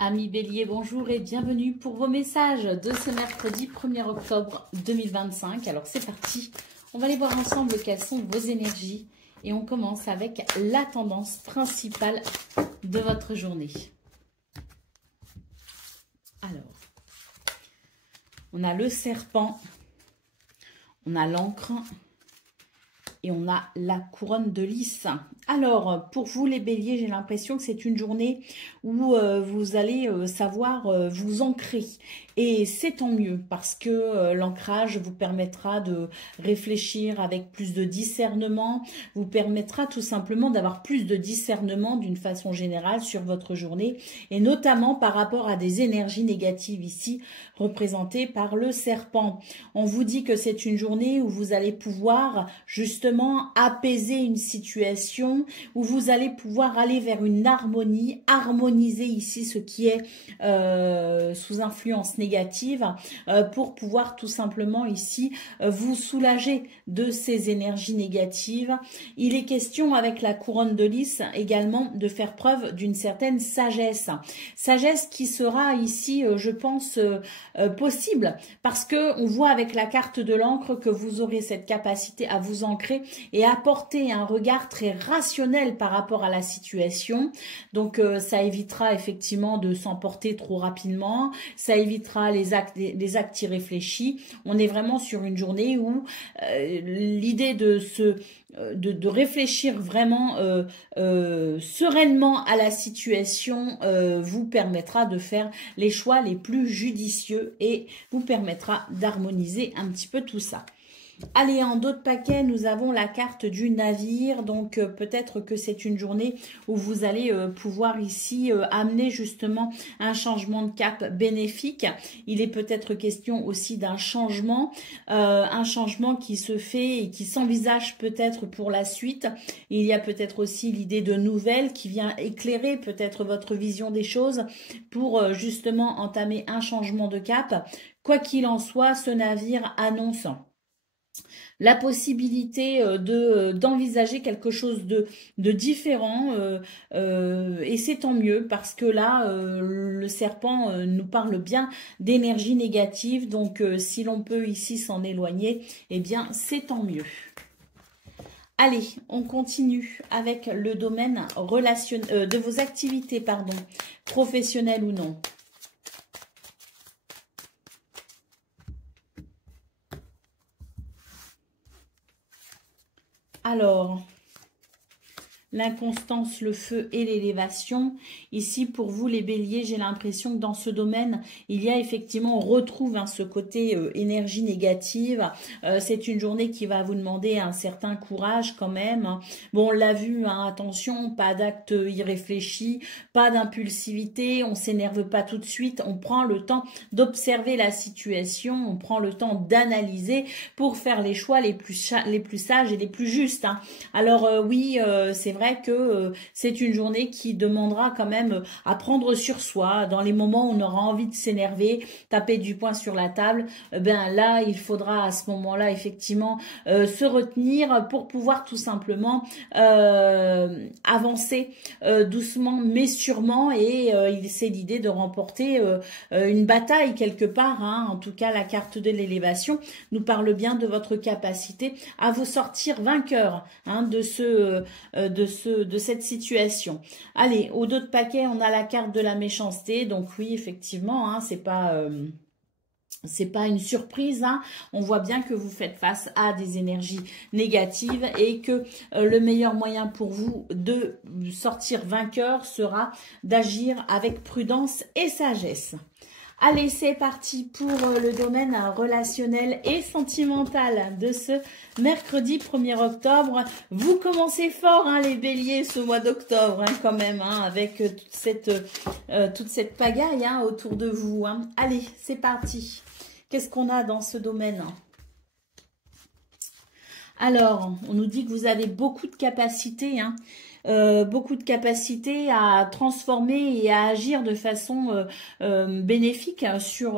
Amis Bélier, bonjour et bienvenue pour vos messages de ce mercredi 1er octobre 2025. Alors c'est parti, on va aller voir ensemble quelles sont vos énergies et on commence avec la tendance principale de votre journée. Alors, on a le serpent, on a l'encre et on a la couronne de lys. Alors, pour vous les béliers, j'ai l'impression que c'est une journée où vous allez savoir vous ancrer. Et c'est tant mieux parce que l'ancrage vous permettra de réfléchir avec plus de discernement, vous permettra tout simplement d'avoir plus de discernement d'une façon générale sur votre journée et notamment par rapport à des énergies négatives ici représentées par le serpent. On vous dit que c'est une journée où vous allez pouvoir justement apaiser une situation, où vous allez pouvoir aller vers une harmonie, harmoniser ici ce qui est sous influence négative pour pouvoir tout simplement ici vous soulager de ces énergies négatives. Il est question avec la couronne de lys également de faire preuve d'une certaine sagesse. Sagesse qui sera ici, je pense, possible parce que on voit avec la carte de l'encre que vous aurez cette capacité à vous ancrer et apporter un regard très rationnel par rapport à la situation. Donc ça évitera effectivement de s'emporter trop rapidement, ça évitera les actes irréfléchis. On est vraiment sur une journée où l'idée de réfléchir vraiment sereinement à la situation vous permettra de faire les choix les plus judicieux et vous permettra d'harmoniser un petit peu tout ça. Allez, en d'autres paquets, nous avons la carte du navire. Donc, peut-être que c'est une journée où vous allez pouvoir ici amener justement un changement de cap bénéfique. Il est peut-être question aussi d'un changement qui se fait et qui s'envisage peut-être pour la suite. Il y a peut-être aussi l'idée de nouvelles qui vient éclairer peut-être votre vision des choses pour justement entamer un changement de cap. Quoi qu'il en soit, ce navire annonce la possibilité d'envisager quelque chose de différent et c'est tant mieux parce que là le serpent nous parle bien d'énergie négative, donc si l'on peut ici s'en éloigner, eh bien c'est tant mieux. Allez, on continue avec le domaine relationnel de vos activités, professionnelles ou non. Alors, l'inconstance, le feu et l'élévation. Ici, pour vous, les béliers, j'ai l'impression que dans ce domaine, il y a effectivement, on retrouve ce côté énergie négative. C'est une journée qui va vous demander un certain courage quand même. Bon, on l'a vu, attention, pas d'actes irréfléchis, pas d'impulsivité, on s'énerve pas tout de suite, on prend le temps d'observer la situation, on prend le temps d'analyser pour faire les choix les plus sages et les plus justes. Alors oui, c'est vrai que c'est une journée qui demandera quand même à prendre sur soi. Dans les moments où on aura envie de s'énerver, taper du poing sur la table, ben là, il faudra à ce moment-là effectivement se retenir pour pouvoir tout simplement avancer doucement mais sûrement. Et c'est l'idée de remporter une bataille quelque part. En tout cas, la carte de l'élévation nous parle bien de votre capacité à vous sortir vainqueur de cette situation. Allez, au dos de paquet, on a la carte de la méchanceté. Donc oui, effectivement, c'est pas une surprise. On voit bien que vous faites face à des énergies négatives et que le meilleur moyen pour vous de sortir vainqueur sera d'agir avec prudence et sagesse. Allez, c'est parti pour le domaine relationnel et sentimental de ce mercredi 1er octobre. Vous commencez fort, les béliers, ce mois d'octobre, quand même, avec toute cette pagaille autour de vous. Allez, c'est parti. Qu'est-ce qu'on a dans ce domaine ? Alors, on nous dit que vous avez beaucoup de capacités, beaucoup de capacité à transformer et à agir de façon bénéfique sur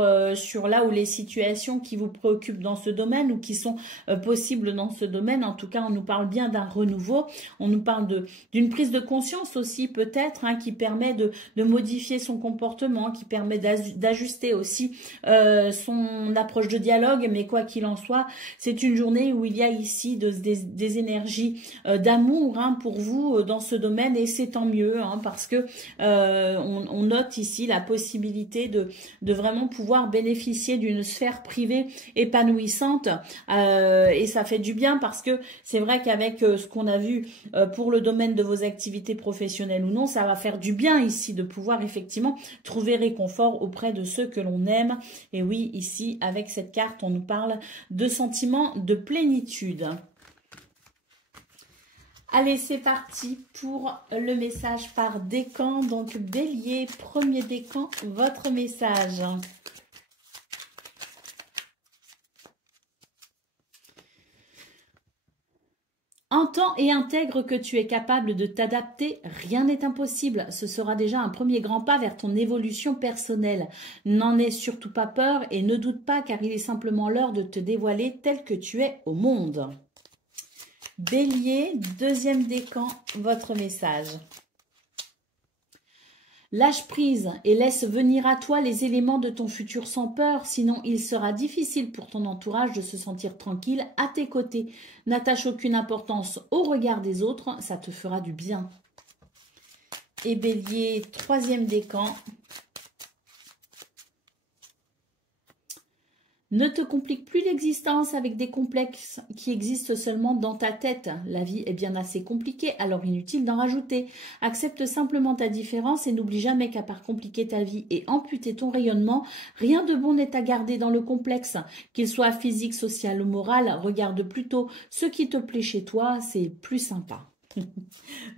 là où les situations qui vous préoccupent dans ce domaine ou qui sont possibles dans ce domaine. En tout cas, on nous parle bien d'un renouveau, on nous parle d'une prise de conscience aussi peut-être, hein, qui permet de modifier son comportement, qui permet d'ajuster aussi son approche de dialogue, mais quoi qu'il en soit, c'est une journée où il y a ici des énergies d'amour, hein, pour vous dans ce domaine, et c'est tant mieux, hein, parce que on note ici la possibilité de vraiment pouvoir bénéficier d'une sphère privée épanouissante, et ça fait du bien parce que c'est vrai qu'avec ce qu'on a vu pour le domaine de vos activités professionnelles ou non, ça va faire du bien ici de pouvoir effectivement trouver réconfort auprès de ceux que l'on aime. Et oui, ici avec cette carte on nous parle de sentiments de plénitude. Allez, c'est parti pour le message par décan. Donc, Bélier, premier décan, votre message. Entends et intègre que tu es capable de t'adapter, rien n'est impossible. Ce sera déjà un premier grand pas vers ton évolution personnelle. N'en aie surtout pas peur et ne doute pas car il est simplement l'heure de te dévoiler tel que tu es au monde. Bélier, deuxième décan, votre message. Lâche prise et laisse venir à toi les éléments de ton futur sans peur, sinon il sera difficile pour ton entourage de se sentir tranquille à tes côtés. N'attache aucune importance au regard des autres, ça te fera du bien. Et Bélier, troisième décan. Ne te complique plus l'existence avec des complexes qui existent seulement dans ta tête. La vie est bien assez compliquée, alors inutile d'en rajouter. Accepte simplement ta différence et n'oublie jamais qu'à part compliquer ta vie et amputer ton rayonnement, rien de bon n'est à garder dans le complexe. Qu'il soit physique, social ou moral, regarde plutôt ce qui te plaît chez toi, c'est plus sympa.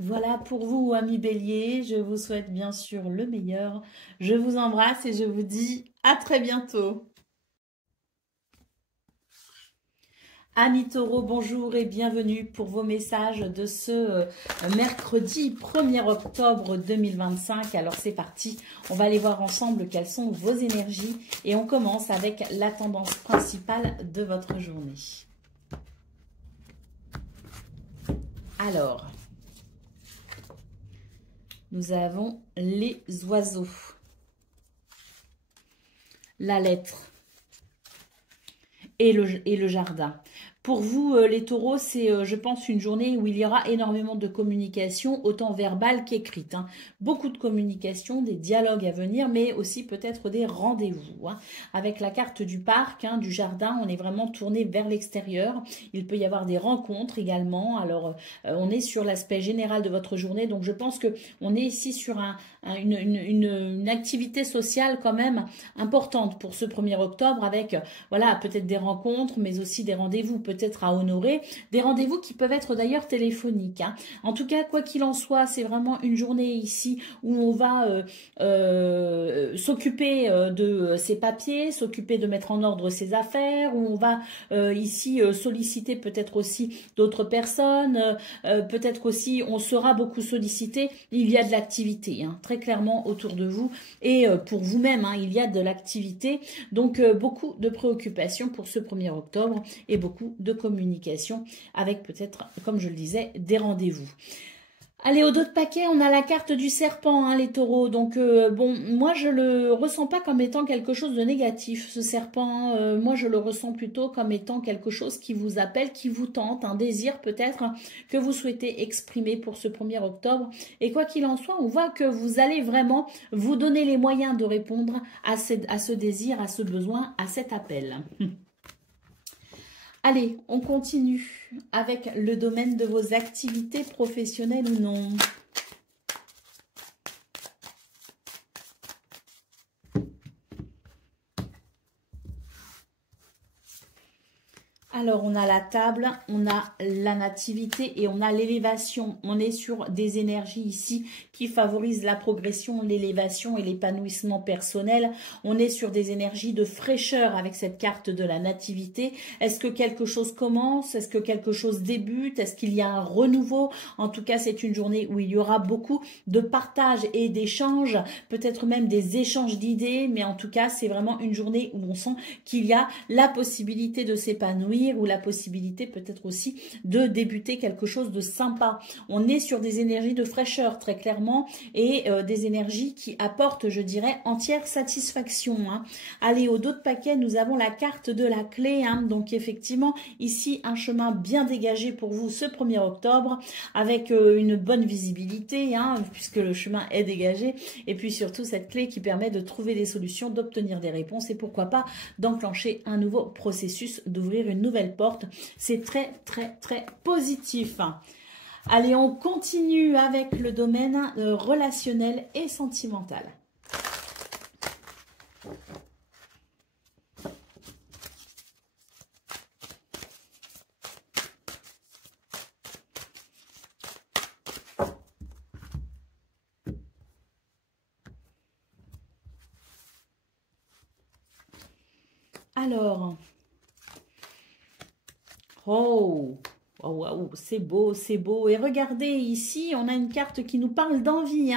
Voilà pour vous, amis Bélier. Je vous souhaite bien sûr le meilleur. Je vous embrasse et je vous dis à très bientôt. Amis Taureau, bonjour et bienvenue pour vos messages de ce mercredi 1er octobre 2025. Alors c'est parti, on va aller voir ensemble quelles sont vos énergies et on commence avec la tendance principale de votre journée. Alors, nous avons les oiseaux, la lettre et le jardin. Pour vous, les taureaux, c'est, je pense, une journée où il y aura énormément de communication, autant verbale qu'écrite. Hein. Beaucoup de communication, des dialogues à venir, mais aussi peut-être des rendez-vous. Hein. Avec la carte du parc, hein, du jardin, on est vraiment tourné vers l'extérieur. Il peut y avoir des rencontres également. Alors, on est sur l'aspect général de votre journée. Donc, je pense qu'on est ici sur une activité sociale quand même importante pour ce 1er octobre avec, voilà, peut-être des rencontres, mais aussi des rendez-vous peut-être à honorer, des rendez-vous qui peuvent être d'ailleurs téléphoniques. Hein. En tout cas, quoi qu'il en soit, c'est vraiment une journée ici où on va s'occuper de ses papiers, s'occuper de mettre en ordre ses affaires, où on va ici solliciter peut-être aussi d'autres personnes, peut-être aussi on sera beaucoup sollicité, il y a de l'activité, hein, très clairement autour de vous et pour vous-même, hein, il y a de l'activité, donc beaucoup de préoccupations pour ce 1er octobre et beaucoup de communication avec peut-être, comme je le disais, des rendez-vous. Allez, au dos de paquet, on a la carte du serpent, hein, les taureaux. Donc, bon, moi, je le ressens pas comme étant quelque chose de négatif, ce serpent. Moi, je le ressens plutôt comme étant quelque chose qui vous appelle, qui vous tente, un désir peut-être que vous souhaitez exprimer pour ce 1er octobre. Et quoi qu'il en soit, on voit que vous allez vraiment vous donner les moyens de répondre à ce désir, à ce besoin, à cet appel. Allez, on continue avec le domaine de vos activités professionnelles ou non. Alors, on a la table, on a la nativité et on a l'élévation. On est sur des énergies ici qui favorisent la progression, l'élévation et l'épanouissement personnel. On est sur des énergies de fraîcheur avec cette carte de la nativité. Est-ce que quelque chose commence? Est-ce que quelque chose débute? Est-ce qu'il y a un renouveau? En tout cas, c'est une journée où il y aura beaucoup de partage et d'échanges, peut-être même des échanges d'idées. Mais en tout cas, c'est vraiment une journée où on sent qu'il y a la possibilité de s'épanouir, ou la possibilité peut-être aussi de débuter quelque chose de sympa. On est sur des énergies de fraîcheur très clairement et des énergies qui apportent, je dirais, entière satisfaction. Allez, au dos de paquet, nous avons la carte de la clé. Donc effectivement, ici, un chemin bien dégagé pour vous ce 1er octobre avec une bonne visibilité puisque le chemin est dégagé et puis surtout cette clé qui permet de trouver des solutions, d'obtenir des réponses et pourquoi pas d'enclencher un nouveau processus, d'ouvrir une nouvelle porte. C'est très, très, très positif. Allez, on continue avec le domaine relationnel et sentimental. Alors, oh, c'est beau, c'est beau. Et regardez, ici, on a une carte qui nous parle d'envie.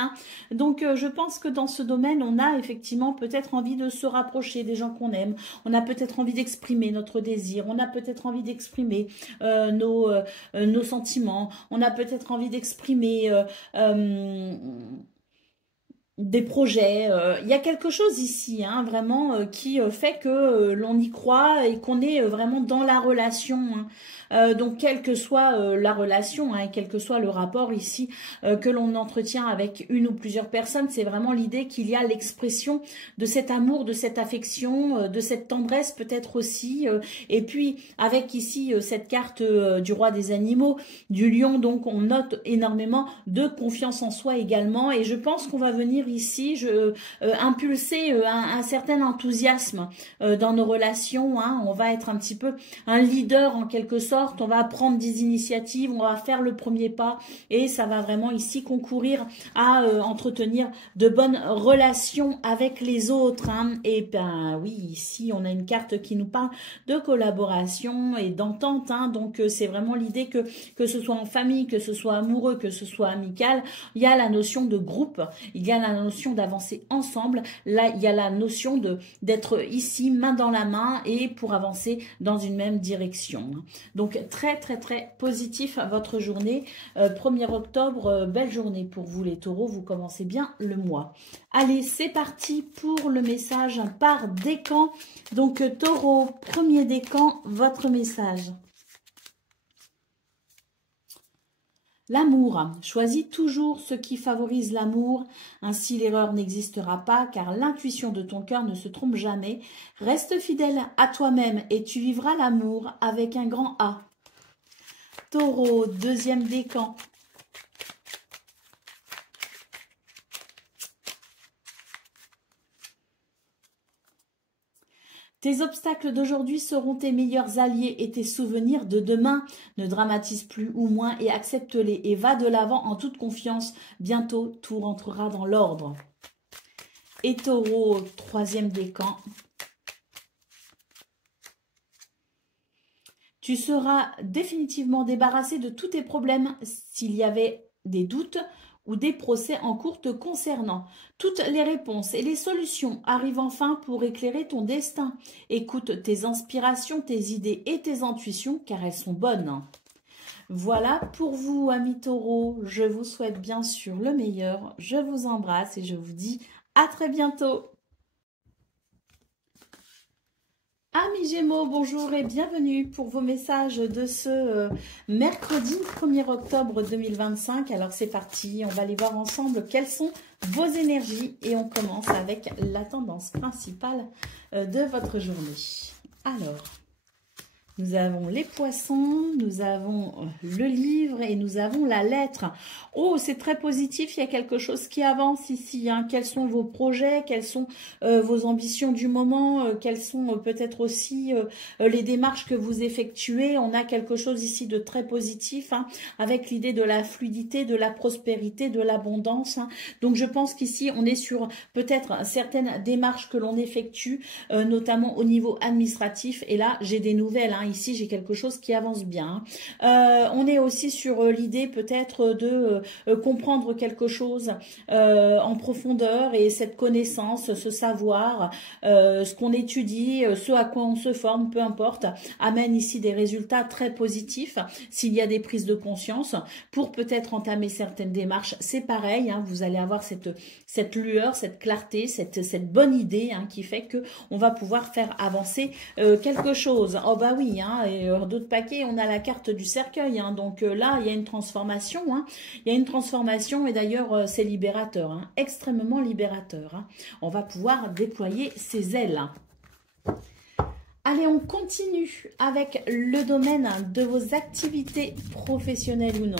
Donc, je pense que dans ce domaine, on a effectivement peut-être envie de se rapprocher des gens qu'on aime. On a peut-être envie d'exprimer notre désir. On a peut-être envie d'exprimer nos sentiments. On a peut-être envie d'exprimer des projets. Il y a quelque chose ici, vraiment, qui fait que l'on y croit et qu'on est vraiment dans la relation. Donc, quelle que soit la relation et quel que soit le rapport ici que l'on entretient avec une ou plusieurs personnes, c'est vraiment l'idée qu'il y a l'expression de cet amour, de cette affection, de cette tendresse peut-être aussi. Et puis, avec ici cette carte du roi des animaux, du lion, donc on note énormément de confiance en soi également. Et je pense qu'on va venir ici impulser un certain enthousiasme dans nos relations. On va être un petit peu un leader en quelque sorte. On va prendre des initiatives, on va faire le premier pas et ça va vraiment ici concourir à entretenir de bonnes relations avec les autres. Et ben oui, ici on a une carte qui nous parle de collaboration et d'entente. Donc c'est vraiment l'idée que ce soit en famille, que ce soit amoureux, que ce soit amical, il y a la notion de groupe, il y a la notion d'avancer ensemble. Là, il y a la notion d'être ici main dans la main et pour avancer dans une même direction. Donc très très très positif à votre journée. 1er octobre, belle journée pour vous les taureaux, vous commencez bien le mois. Allez, c'est parti pour le message par décan. Donc taureau, 1er décan, votre message. L'amour. Choisis toujours ce qui favorise l'amour. Ainsi, l'erreur n'existera pas car l'intuition de ton cœur ne se trompe jamais. Reste fidèle à toi-même et tu vivras l'amour avec un grand A. Taureau, 2e décan. Tes obstacles d'aujourd'hui seront tes meilleurs alliés et tes souvenirs de demain. Ne dramatise plus ou moins et accepte-les et va de l'avant en toute confiance. Bientôt, tout rentrera dans l'ordre. Et Taureau, 3e décan. Tu seras définitivement débarrassé de tous tes problèmes s'il y avait des doutes ou des procès en cours te concernant. Toutes les réponses et les solutions arrivent enfin pour éclairer ton destin. Écoute tes inspirations, tes idées et tes intuitions car elles sont bonnes. Voilà pour vous, amis taureaux. Je vous souhaite bien sûr le meilleur. Je vous embrasse et je vous dis à très bientôt. Amis Gémeaux, bonjour et bienvenue pour vos messages de ce mercredi 1er octobre 2025. Alors c'est parti, on va aller voir ensemble quelles sont vos énergies et on commence avec la tendance principale de votre journée. Alors, Nous avons les poissons, nous avons le livre et nous avons la lettre. Oh, c'est très positif, il y a quelque chose qui avance ici. Hein. Quels sont vos projets, quelles sont vos ambitions du moment, quelles sont peut-être aussi les démarches que vous effectuez. On a quelque chose ici de très positif, hein, avec l'idée de la fluidité, de la prospérité, de l'abondance. Hein. Donc je pense qu'ici, on est sur peut-être certaines démarches que l'on effectue, notamment au niveau administratif. Et là, j'ai des nouvelles, hein. Ici, j'ai quelque chose qui avance bien. On est aussi sur l'idée peut-être de comprendre quelque chose en profondeur et cette connaissance, ce savoir, ce qu'on étudie, ce à quoi on se forme, peu importe, amène ici des résultats très positifs. S'il y a des prises de conscience, pour peut-être entamer certaines démarches, c'est pareil, hein, vous allez avoir cette lueur, cette clarté, cette bonne idée, hein, qui fait que on va pouvoir faire avancer quelque chose. Oh bah oui, hein, et d'autres paquets, on a la carte du cercueil, hein, donc là, il y a une transformation, hein, il y a une transformation, et d'ailleurs, c'est libérateur, hein, extrêmement libérateur. Hein. On va pouvoir déployer ses ailes. Allez, on continue avec le domaine de vos activités professionnelles ou non.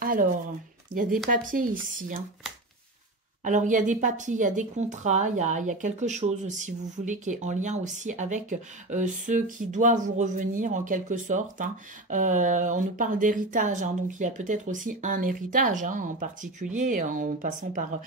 Alors, il y a des papiers ici. Hein. Alors, il y a des papiers, il y a des contrats, il y a quelque chose, si vous voulez, qui est en lien aussi avec ceux qui doivent vous revenir en quelque sorte. Hein. On nous parle d'héritage, hein, donc il y a peut-être aussi un héritage, hein, en particulier, en passant par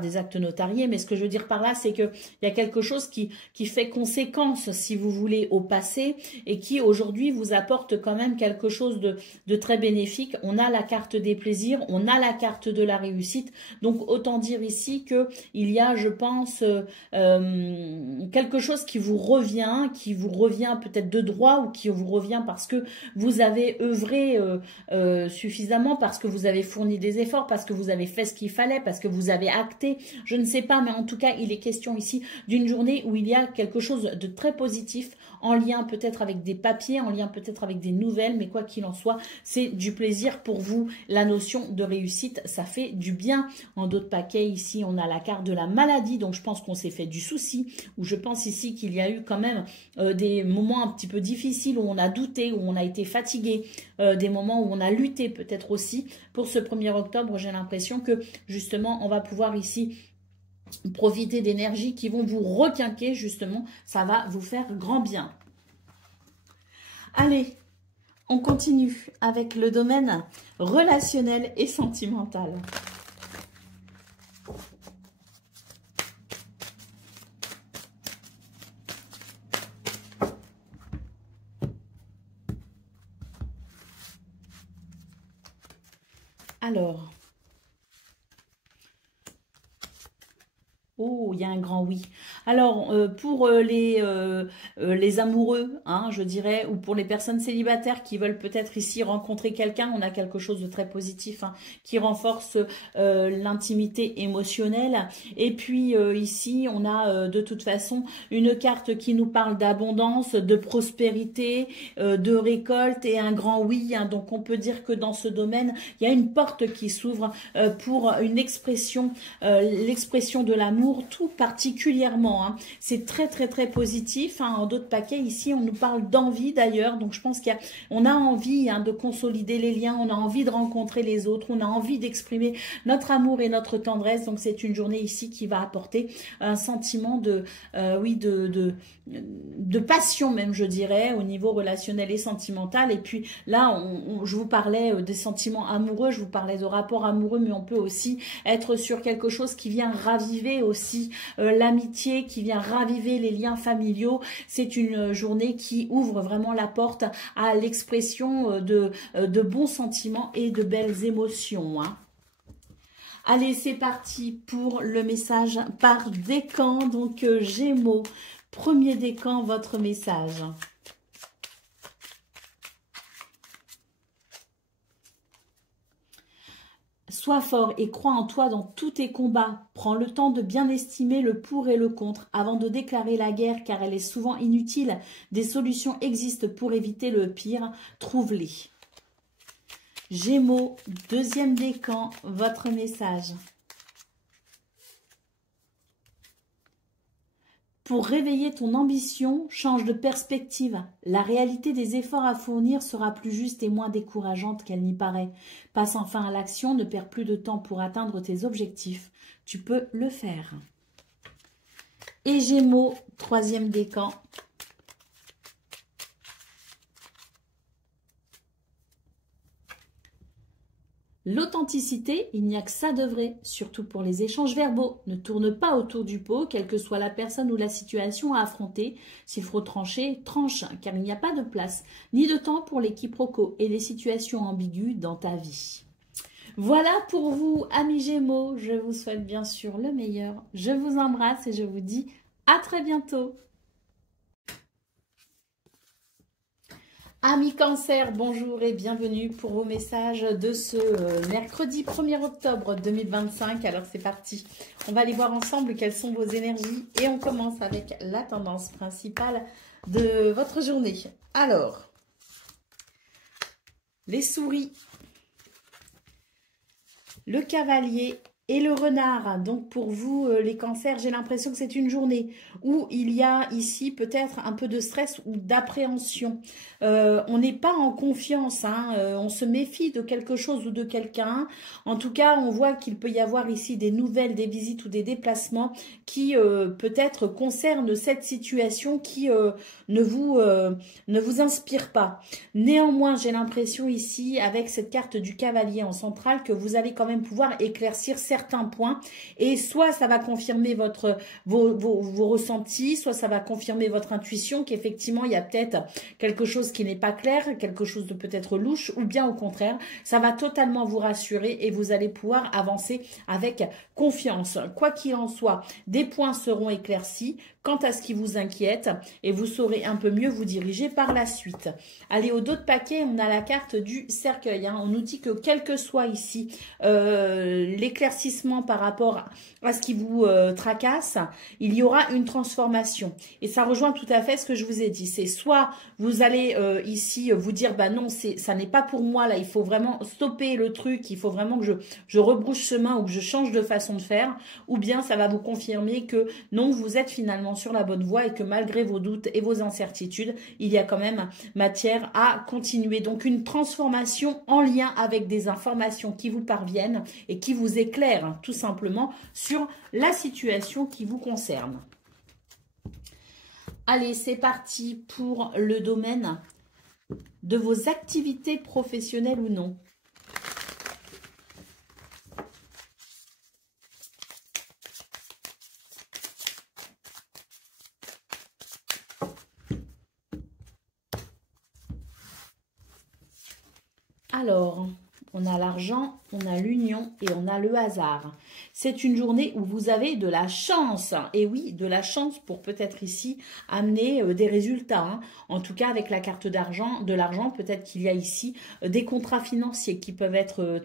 des actes notariés. Mais ce que je veux dire par là, c'est qu'il y a quelque chose qui fait conséquence, si vous voulez, au passé et qui aujourd'hui vous apporte quand même quelque chose de très bénéfique. On a la carte des plaisirs, on a la carte de la réussite, donc autant dire ici qu'il y a, je pense, quelque chose qui vous revient peut-être de droit ou qui vous revient parce que vous avez œuvré suffisamment, parce que vous avez fourni des efforts, parce que vous avez fait ce qu'il fallait, parce que vous avez acté, je ne sais pas, mais en tout cas, il est question ici d'une journée où il y a quelque chose de très positif en lien peut-être avec des papiers, en lien peut-être avec des nouvelles, mais quoi qu'il en soit, c'est du plaisir pour vous. La notion de réussite, ça fait du bien. En d'autres paquets, ici, on a la carte de la maladie, donc je pense qu'on s'est fait du souci, ou je pense ici qu'il y a eu quand même des moments un petit peu difficiles, où on a douté, où on a été fatigué, des moments où on a lutté peut-être aussi. Pour ce 1er octobre, j'ai l'impression que justement, on va pouvoir ici profiter d'énergies qui vont vous requinquer, justement, ça va vous faire grand bien. Allez, on continue avec le domaine relationnel et sentimental. Alors, oh, il y a un grand oui. Alors, pour les amoureux, hein, je dirais, ou pour les personnes célibataires qui veulent peut-être ici rencontrer quelqu'un, on a quelque chose de très positif, hein, qui renforce l'intimité émotionnelle. Et puis, ici, on a de toute façon une carte qui nous parle d'abondance, de prospérité, de récolte et un grand oui. Hein. Donc, on peut dire que dans ce domaine, il y a une porte qui s'ouvre pour une expression, l'expression de l'amour, tout particulièrement. Hein. C'est très très très positif. Hein. En d'autres paquets, ici, on nous parle d'envie d'ailleurs. Donc, je pense qu'on a envie, hein, de consolider les liens, on a envie de rencontrer les autres, on a envie d'exprimer notre amour et notre tendresse. Donc, c'est une journée ici qui va apporter un sentiment oui, de passion même, je dirais, au niveau relationnel et sentimental. Et puis là, je vous parlais des sentiments amoureux, je vous parlais de rapports amoureux, mais on peut aussi être sur quelque chose qui vient raviver aussi l'amitié, qui vient raviver les liens familiaux. C'est une journée qui ouvre vraiment la porte à l'expression de bons sentiments et de belles émotions. Hein. Allez, c'est parti pour le message par décan, donc Gémeaux. Premier décan, votre message. Sois fort et crois en toi dans tous tes combats. Prends le temps de bien estimer le pour et le contre avant de déclarer la guerre car elle est souvent inutile. Des solutions existent pour éviter le pire. Trouve-les. Gémeaux, deuxième décan, votre message. Pour réveiller ton ambition, change de perspective. La réalité des efforts à fournir sera plus juste et moins décourageante qu'elle n'y paraît. Passe enfin à l'action, ne perds plus de temps pour atteindre tes objectifs. Tu peux le faire. Et Gémeaux, troisième décan. L'authenticité, il n'y a que ça de vrai, surtout pour les échanges verbaux. Ne tourne pas autour du pot, quelle que soit la personne ou la situation à affronter. S'il faut trancher, tranche, car il n'y a pas de place, ni de temps pour les quiproquos et les situations ambiguës dans ta vie. Voilà pour vous, amis Gémeaux. Je vous souhaite bien sûr le meilleur. Je vous embrasse et je vous dis à très bientôt. Amis Cancer, bonjour et bienvenue pour vos messages de ce mercredi 1er octobre 2025. Alors c'est parti, on va aller voir ensemble quelles sont vos énergies et on commence avec la tendance principale de votre journée. Alors, les souris, le cavalier et le renard. Donc pour vous les cancers, j'ai l'impression que c'est une journée où il y a ici peut-être un peu de stress ou d'appréhension. On n'est pas en confiance, hein, on se méfie de quelque chose ou de quelqu'un. En tout cas, on voit qu'il peut y avoir ici des nouvelles, des visites ou des déplacements qui peut-être concernent cette situation qui ne vous inspire pas. Néanmoins, j'ai l'impression ici, avec cette carte du cavalier en centrale, que vous allez quand même pouvoir éclaircir certains points. Et soit ça va confirmer vos ressentis, soit ça va confirmer votre intuition, qu'effectivement, il y a peut-être quelque chose qui n'est pas clair, quelque chose de peut-être louche, ou bien au contraire, ça va totalement vous rassurer et vous allez pouvoir avancer avec confiance. Quoi qu'il en soit, des points seront éclaircis quant à ce qui vous inquiète et vous saurez un peu mieux vous diriger par la suite. Allez, au dos de paquet, on a la carte du cercueil. Hein. On nous dit que quel que soit ici l'éclaircissement par rapport à ce qui vous tracasse, il y aura une transformation. Et ça rejoint tout à fait ce que je vous ai dit. C'est soit vous allez ici vous dire, bah non, ça n'est pas pour moi, là, il faut vraiment stopper le truc, il faut vraiment que je rebrousse chemin ou que je change de façon de faire, ou bien ça va vous confirmer que non, vous êtes finalement sur la bonne voie et que malgré vos doutes et vos incertitudes, il y a quand même matière à continuer. Donc une transformation en lien avec des informations qui vous parviennent et qui vous éclairent hein, tout simplement sur la situation qui vous concerne. Allez, c'est parti pour le domaine de vos activités professionnelles ou non. Alors, on a l'argent, on a l'union et on a le hasard. C'est une journée où vous avez de la chance. Et oui, de la chance pour peut-être ici amener des résultats. Hein. En tout cas, avec la carte d'argent, de l'argent, peut-être qu'il y a ici des contrats financiers qui peuvent être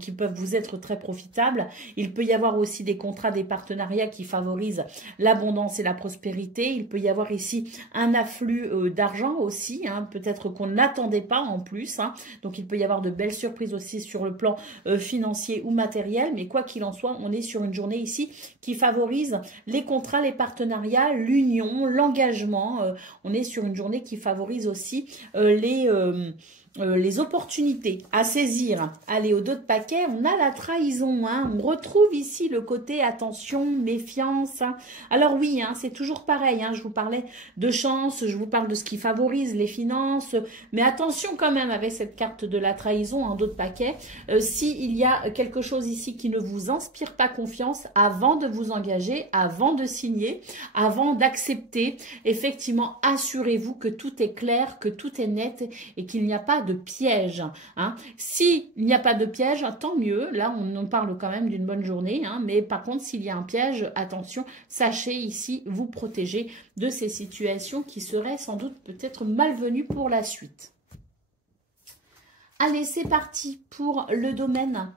qui peuvent vous être très profitables. Il peut y avoir aussi des contrats, des partenariats qui favorisent l'abondance et la prospérité. Il peut y avoir ici un afflux d'argent aussi, hein, peut-être qu'on n'attendait pas en plus. Hein. Donc, il peut y avoir de belles surprises aussi sur le plan financier ou matériel. Mais quoi qu'il en soit, on est sur une journée ici qui favorise les contrats, les partenariats, l'union, l'engagement. On est sur une journée qui favorise aussi les opportunités à saisir. Allez, au dos de paquet, on a la trahison. Hein. On retrouve ici le côté attention, méfiance. Hein. Alors oui, hein, c'est toujours pareil. Hein. Je vous parlais de chance, je vous parle de ce qui favorise les finances. Mais attention quand même avec cette carte de la trahison en dos de paquet. S'il y a quelque chose ici qui ne vous inspire pas confiance, avant de vous engager, avant de signer, avant d'accepter, effectivement, assurez-vous que tout est clair, que tout est net et qu'il n'y a pas de piège. Hein. S'il n'y a pas de piège, tant mieux. Là, on en parle quand même d'une bonne journée. Hein. Mais par contre, s'il y a un piège, attention, sachez ici vous protéger de ces situations qui seraient sans doute peut-être malvenues pour la suite. Allez, c'est parti pour le domaine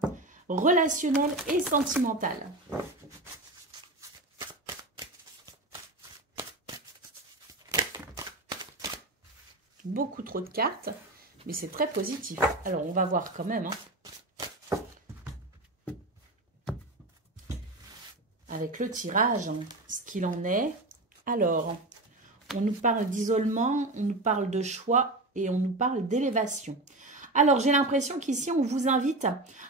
relationnel et sentimental. Beaucoup trop de cartes. mais c'est très positif. Alors, on va voir quand même, hein. Avec le tirage, ce qu'il en est. Alors, on nous parle d'isolement, on nous parle de choix et on nous parle d'élévation. Alors, j'ai l'impression qu'ici, on vous invite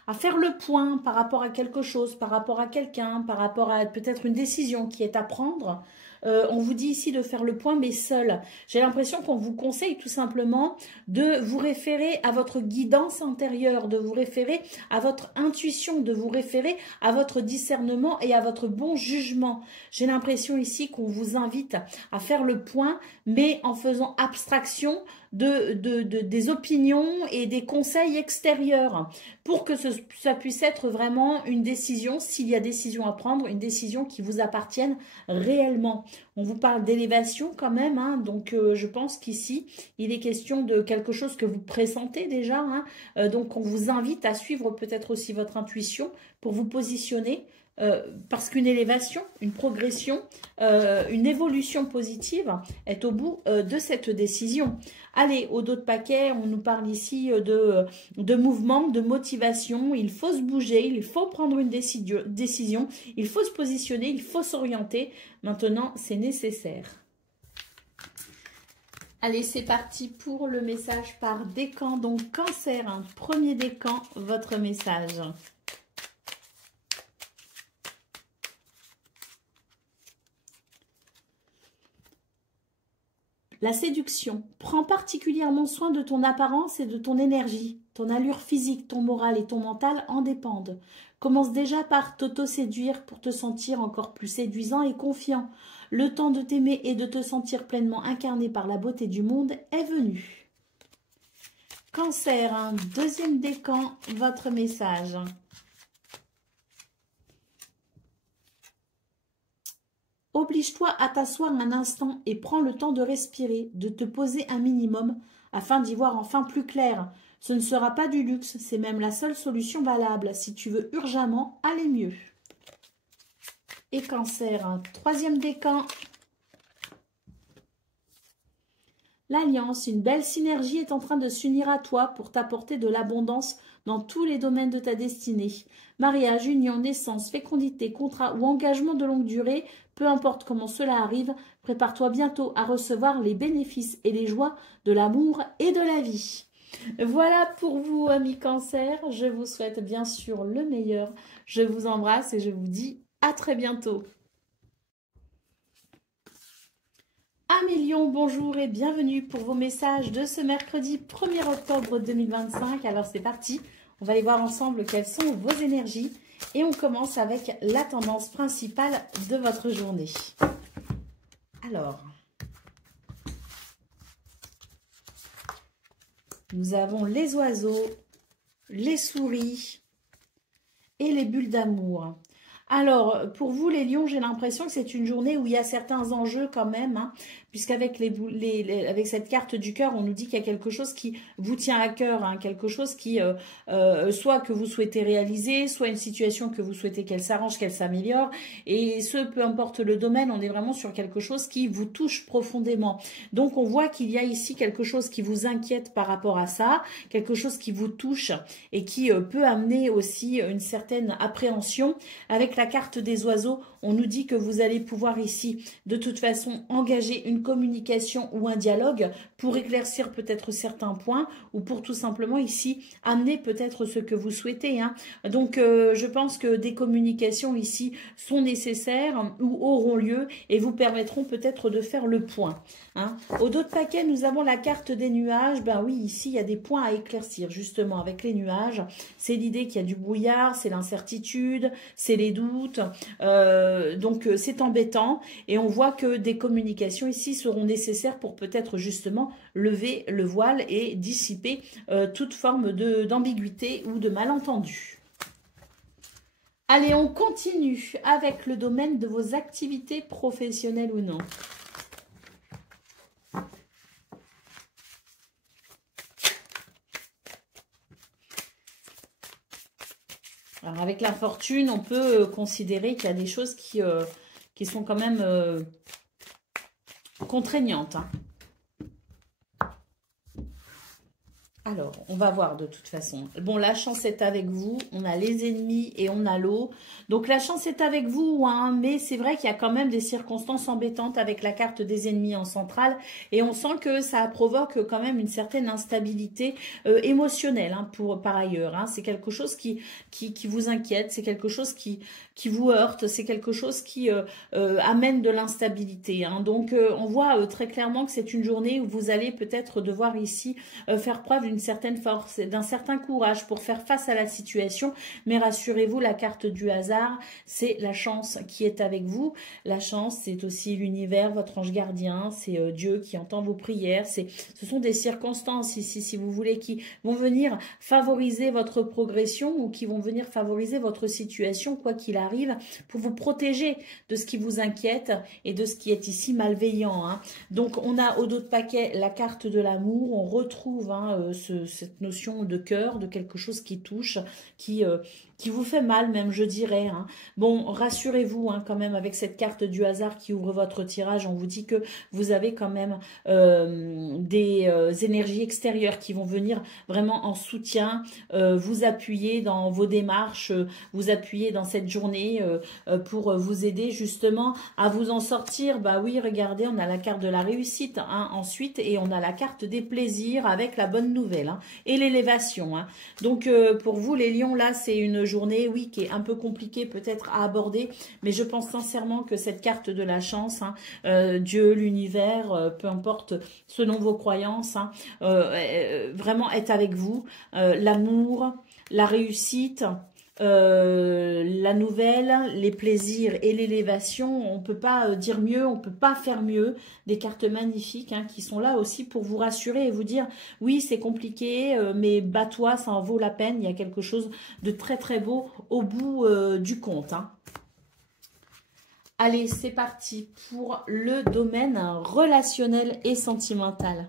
à faire le point par rapport à quelque chose, par rapport à quelqu'un, par rapport à peut-être une décision qui est à prendre. On vous dit ici de faire le point, mais seul. J'ai l'impression qu'on vous conseille tout simplement de vous référer à votre guidance intérieure, de vous référer à votre intuition, de vous référer à votre discernement et à votre bon jugement. J'ai l'impression ici qu'on vous invite à faire le point, mais en faisant abstraction des opinions et des conseils extérieurs pour que ça puisse être vraiment une décision, s'il y a décision à prendre, une décision qui vous appartienne réellement. On vous parle d'élévation quand même, hein, donc je pense qu'ici, il est question de quelque chose que vous pressentez déjà, hein, donc on vous invite à suivre peut-être aussi votre intuition pour vous positionner. Parce qu'une élévation, une progression, une évolution positive est au bout de cette décision. Allez, au dos de paquet, on nous parle ici de mouvement, de motivation. Il faut se bouger, il faut prendre une décision, il faut se positionner, il faut s'orienter. Maintenant, c'est nécessaire. Allez, c'est parti pour le message par décan. Donc, Cancer, hein, premier décan, votre message. La séduction. Prends particulièrement soin de ton apparence et de ton énergie. Ton allure physique, ton moral et ton mental en dépendent. Commence déjà par t'auto-séduire pour te sentir encore plus séduisant et confiant. Le temps de t'aimer et de te sentir pleinement incarné par la beauté du monde est venu. Cancer, hein, deuxième décan, votre message. Oblige-toi à t'asseoir un instant et prends le temps de respirer, de te poser un minimum afin d'y voir enfin plus clair. Ce ne sera pas du luxe, c'est même la seule solution valable si tu veux urgemment aller mieux. Et Cancer, un troisième décan. L'alliance, une belle synergie est en train de s'unir à toi pour t'apporter de l'abondance dans tous les domaines de ta destinée. Mariage, union, naissance, fécondité, contrat ou engagement de longue durée, peu importe comment cela arrive, prépare-toi bientôt à recevoir les bénéfices et les joies de l'amour et de la vie. Voilà pour vous, amis Cancer. Je vous souhaite bien sûr le meilleur. Je vous embrasse et je vous dis à très bientôt. Amélion, bonjour et bienvenue pour vos messages de ce mercredi 1er octobre 2025. Alors c'est parti, on va aller voir ensemble quelles sont vos énergies et on commence avec la tendance principale de votre journée. Alors, nous avons les oiseaux, les souris et les bulles d'amour. Alors, pour vous les lions, j'ai l'impression que c'est une journée où il y a certains enjeux quand même, hein, puisqu'avec avec cette carte du cœur, on nous dit qu'il y a quelque chose qui vous tient à cœur, hein, quelque chose qui, soit que vous souhaitez réaliser, soit une situation que vous souhaitez qu'elle s'arrange, qu'elle s'améliore, et ce, peu importe le domaine, on est vraiment sur quelque chose qui vous touche profondément. Donc, on voit qu'il y a ici quelque chose qui vous inquiète par rapport à ça, quelque chose qui vous touche et qui peut amener aussi une certaine appréhension. Avec la carte des oiseaux, on nous dit que vous allez pouvoir ici, de toute façon, engager une communication ou un dialogue pour éclaircir peut-être certains points ou pour tout simplement ici amener peut-être ce que vous souhaitez, hein. Donc, je pense que des communications ici sont nécessaires ou auront lieu et vous permettront peut-être de faire le point, hein. Au dos de paquet, nous avons la carte des nuages. Ben oui, ici, il y a des points à éclaircir justement avec les nuages. C'est l'idée qu'il y a du brouillard, c'est l'incertitude, c'est les doutes. Donc, c'est embêtant et on voit que des communications ici seront nécessaires pour peut-être justement lever le voile et dissiper toute forme d'ambiguïté ou de malentendu. Allez, on continue avec le domaine de vos activités professionnelles ou non. Alors, avec la fortune, on peut considérer qu'il y a des choses qui sont quand même contraignantes, hein. Alors, on va voir de toute façon. Bon, la chance est avec vous. On a les ennemis et on a l'eau. Donc, la chance est avec vous, hein, mais c'est vrai qu'il y a quand même des circonstances embêtantes avec la carte des ennemis en centrale. Et on sent que ça provoque quand même une certaine instabilité émotionnelle hein, par ailleurs. Hein. C'est quelque chose qui vous inquiète. C'est quelque chose qui vous heurte. C'est quelque chose qui amène de l'instabilité. Hein. Donc, on voit très clairement que c'est une journée où vous allez peut-être devoir ici faire preuve d'une certaine force, d'un certain courage pour faire face à la situation. Mais rassurez-vous, la carte du hasard, c'est la chance qui est avec vous. La chance, c'est aussi l'univers, votre ange gardien, c'est Dieu qui entend vos prières. Ce sont des circonstances ici, si vous voulez, qui vont venir favoriser votre progression ou qui vont venir favoriser votre situation, quoi qu'il arrive, pour vous protéger de ce qui vous inquiète et de ce qui est ici malveillant. Hein. Donc, on a au dos de paquet la carte de l'amour. On retrouve hein, cette notion de cœur, de quelque chose qui touche, qui vous fait mal même, je dirais. Hein. Bon, rassurez-vous hein, quand même avec cette carte du hasard qui ouvre votre tirage. On vous dit que vous avez quand même des énergies extérieures qui vont venir vraiment en soutien, vous appuyer dans vos démarches, vous appuyer dans cette journée pour vous aider justement à vous en sortir. Bah oui, regardez, on a la carte de la réussite hein, ensuite et on a la carte des plaisirs avec la bonne nouvelle hein, et l'élévation. Hein. Donc pour vous les lions, là c'est une journée oui qui est un peu compliquée peut-être à aborder, mais je pense sincèrement que cette carte de la chance, hein, Dieu, l'univers, peu importe selon vos croyances, hein, vraiment est avec vous. L'amour, la réussite, la nouvelle, les plaisirs et l'élévation, on peut pas dire mieux, on peut pas faire mieux. Des cartes magnifiques hein, qui sont là aussi pour vous rassurer et vous dire oui c'est compliqué mais bats-toi, ça en vaut la peine, il y a quelque chose de très très beau au bout du compte. Hein. Allez, c'est parti pour le domaine relationnel et sentimental.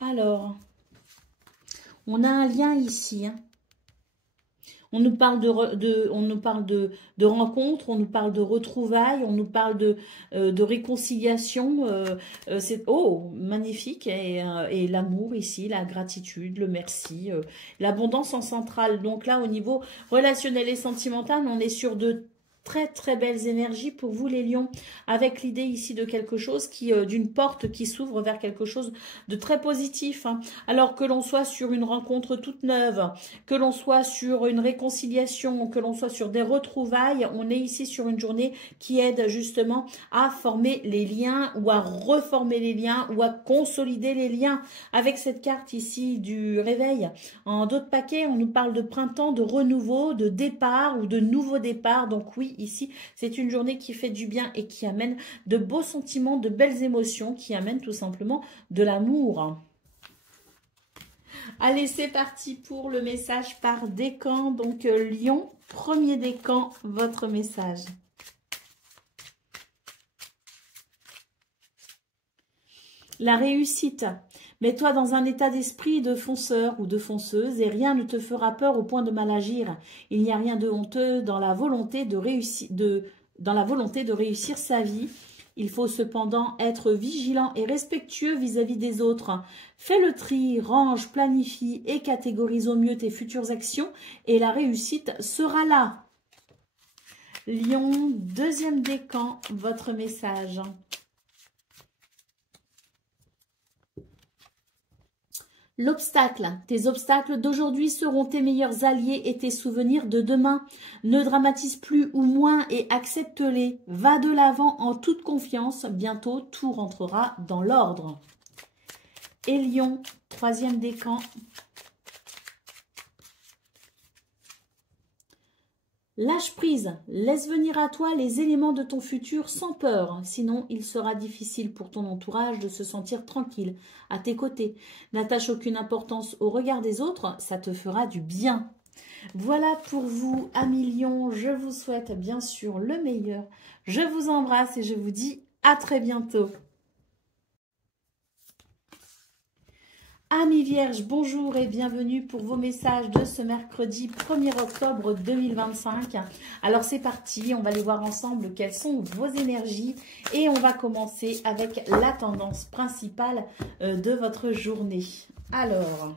Alors, on a un lien ici. Hein. On nous parle de rencontres, on nous parle de retrouvailles, on nous parle de réconciliation. C'est magnifique. Et l'amour ici, la gratitude, le merci, l'abondance en centrale. Donc là, au niveau relationnel et sentimental, on est sur de très très belles énergies pour vous les lions, avec l'idée ici de quelque chose qui d'une porte qui s'ouvre vers quelque chose de très positif. Hein. Alors que l'on soit sur une rencontre toute neuve, que l'on soit sur une réconciliation, que l'on soit sur des retrouvailles, on est ici sur une journée qui aide justement à former les liens ou à reformer les liens ou à consolider les liens. Avec cette carte ici du réveil, en dos de paquet, on nous parle de printemps, de renouveau, de départ ou de nouveau départ. Donc oui, ici, c'est une journée qui fait du bien et qui amène de beaux sentiments, de belles émotions, qui amène tout simplement de l'amour. Allez, c'est parti pour le message par décan. Donc, Lion, premier décan, votre message. La réussite. Mets-toi dans un état d'esprit de fonceur ou de fonceuse et rien ne te fera peur au point de mal agir. Il n'y a rien de honteux dans la volonté de réussir sa vie. Il faut cependant être vigilant et respectueux vis-à-vis des autres. Fais le tri, range, planifie et catégorise au mieux tes futures actions et la réussite sera là. Lion, deuxième décan, votre message. L'obstacle. Tes obstacles d'aujourd'hui seront tes meilleurs alliés et tes souvenirs de demain. Ne dramatise plus ou moins et accepte-les. Va de l'avant en toute confiance. Bientôt, tout rentrera dans l'ordre. Et Lion, troisième décan. Lâche prise, laisse venir à toi les éléments de ton futur sans peur, sinon il sera difficile pour ton entourage de se sentir tranquille à tes côtés. N'attache aucune importance au regard des autres, ça te fera du bien. Voilà pour vous, amis lions, je vous souhaite bien sûr le meilleur. Je vous embrasse et je vous dis à très bientôt. Amis Vierges, bonjour et bienvenue pour vos messages de ce mercredi 1er octobre 2025. Alors c'est parti, on va aller voir ensemble quelles sont vos énergies et on va commencer avec la tendance principale de votre journée. Alors,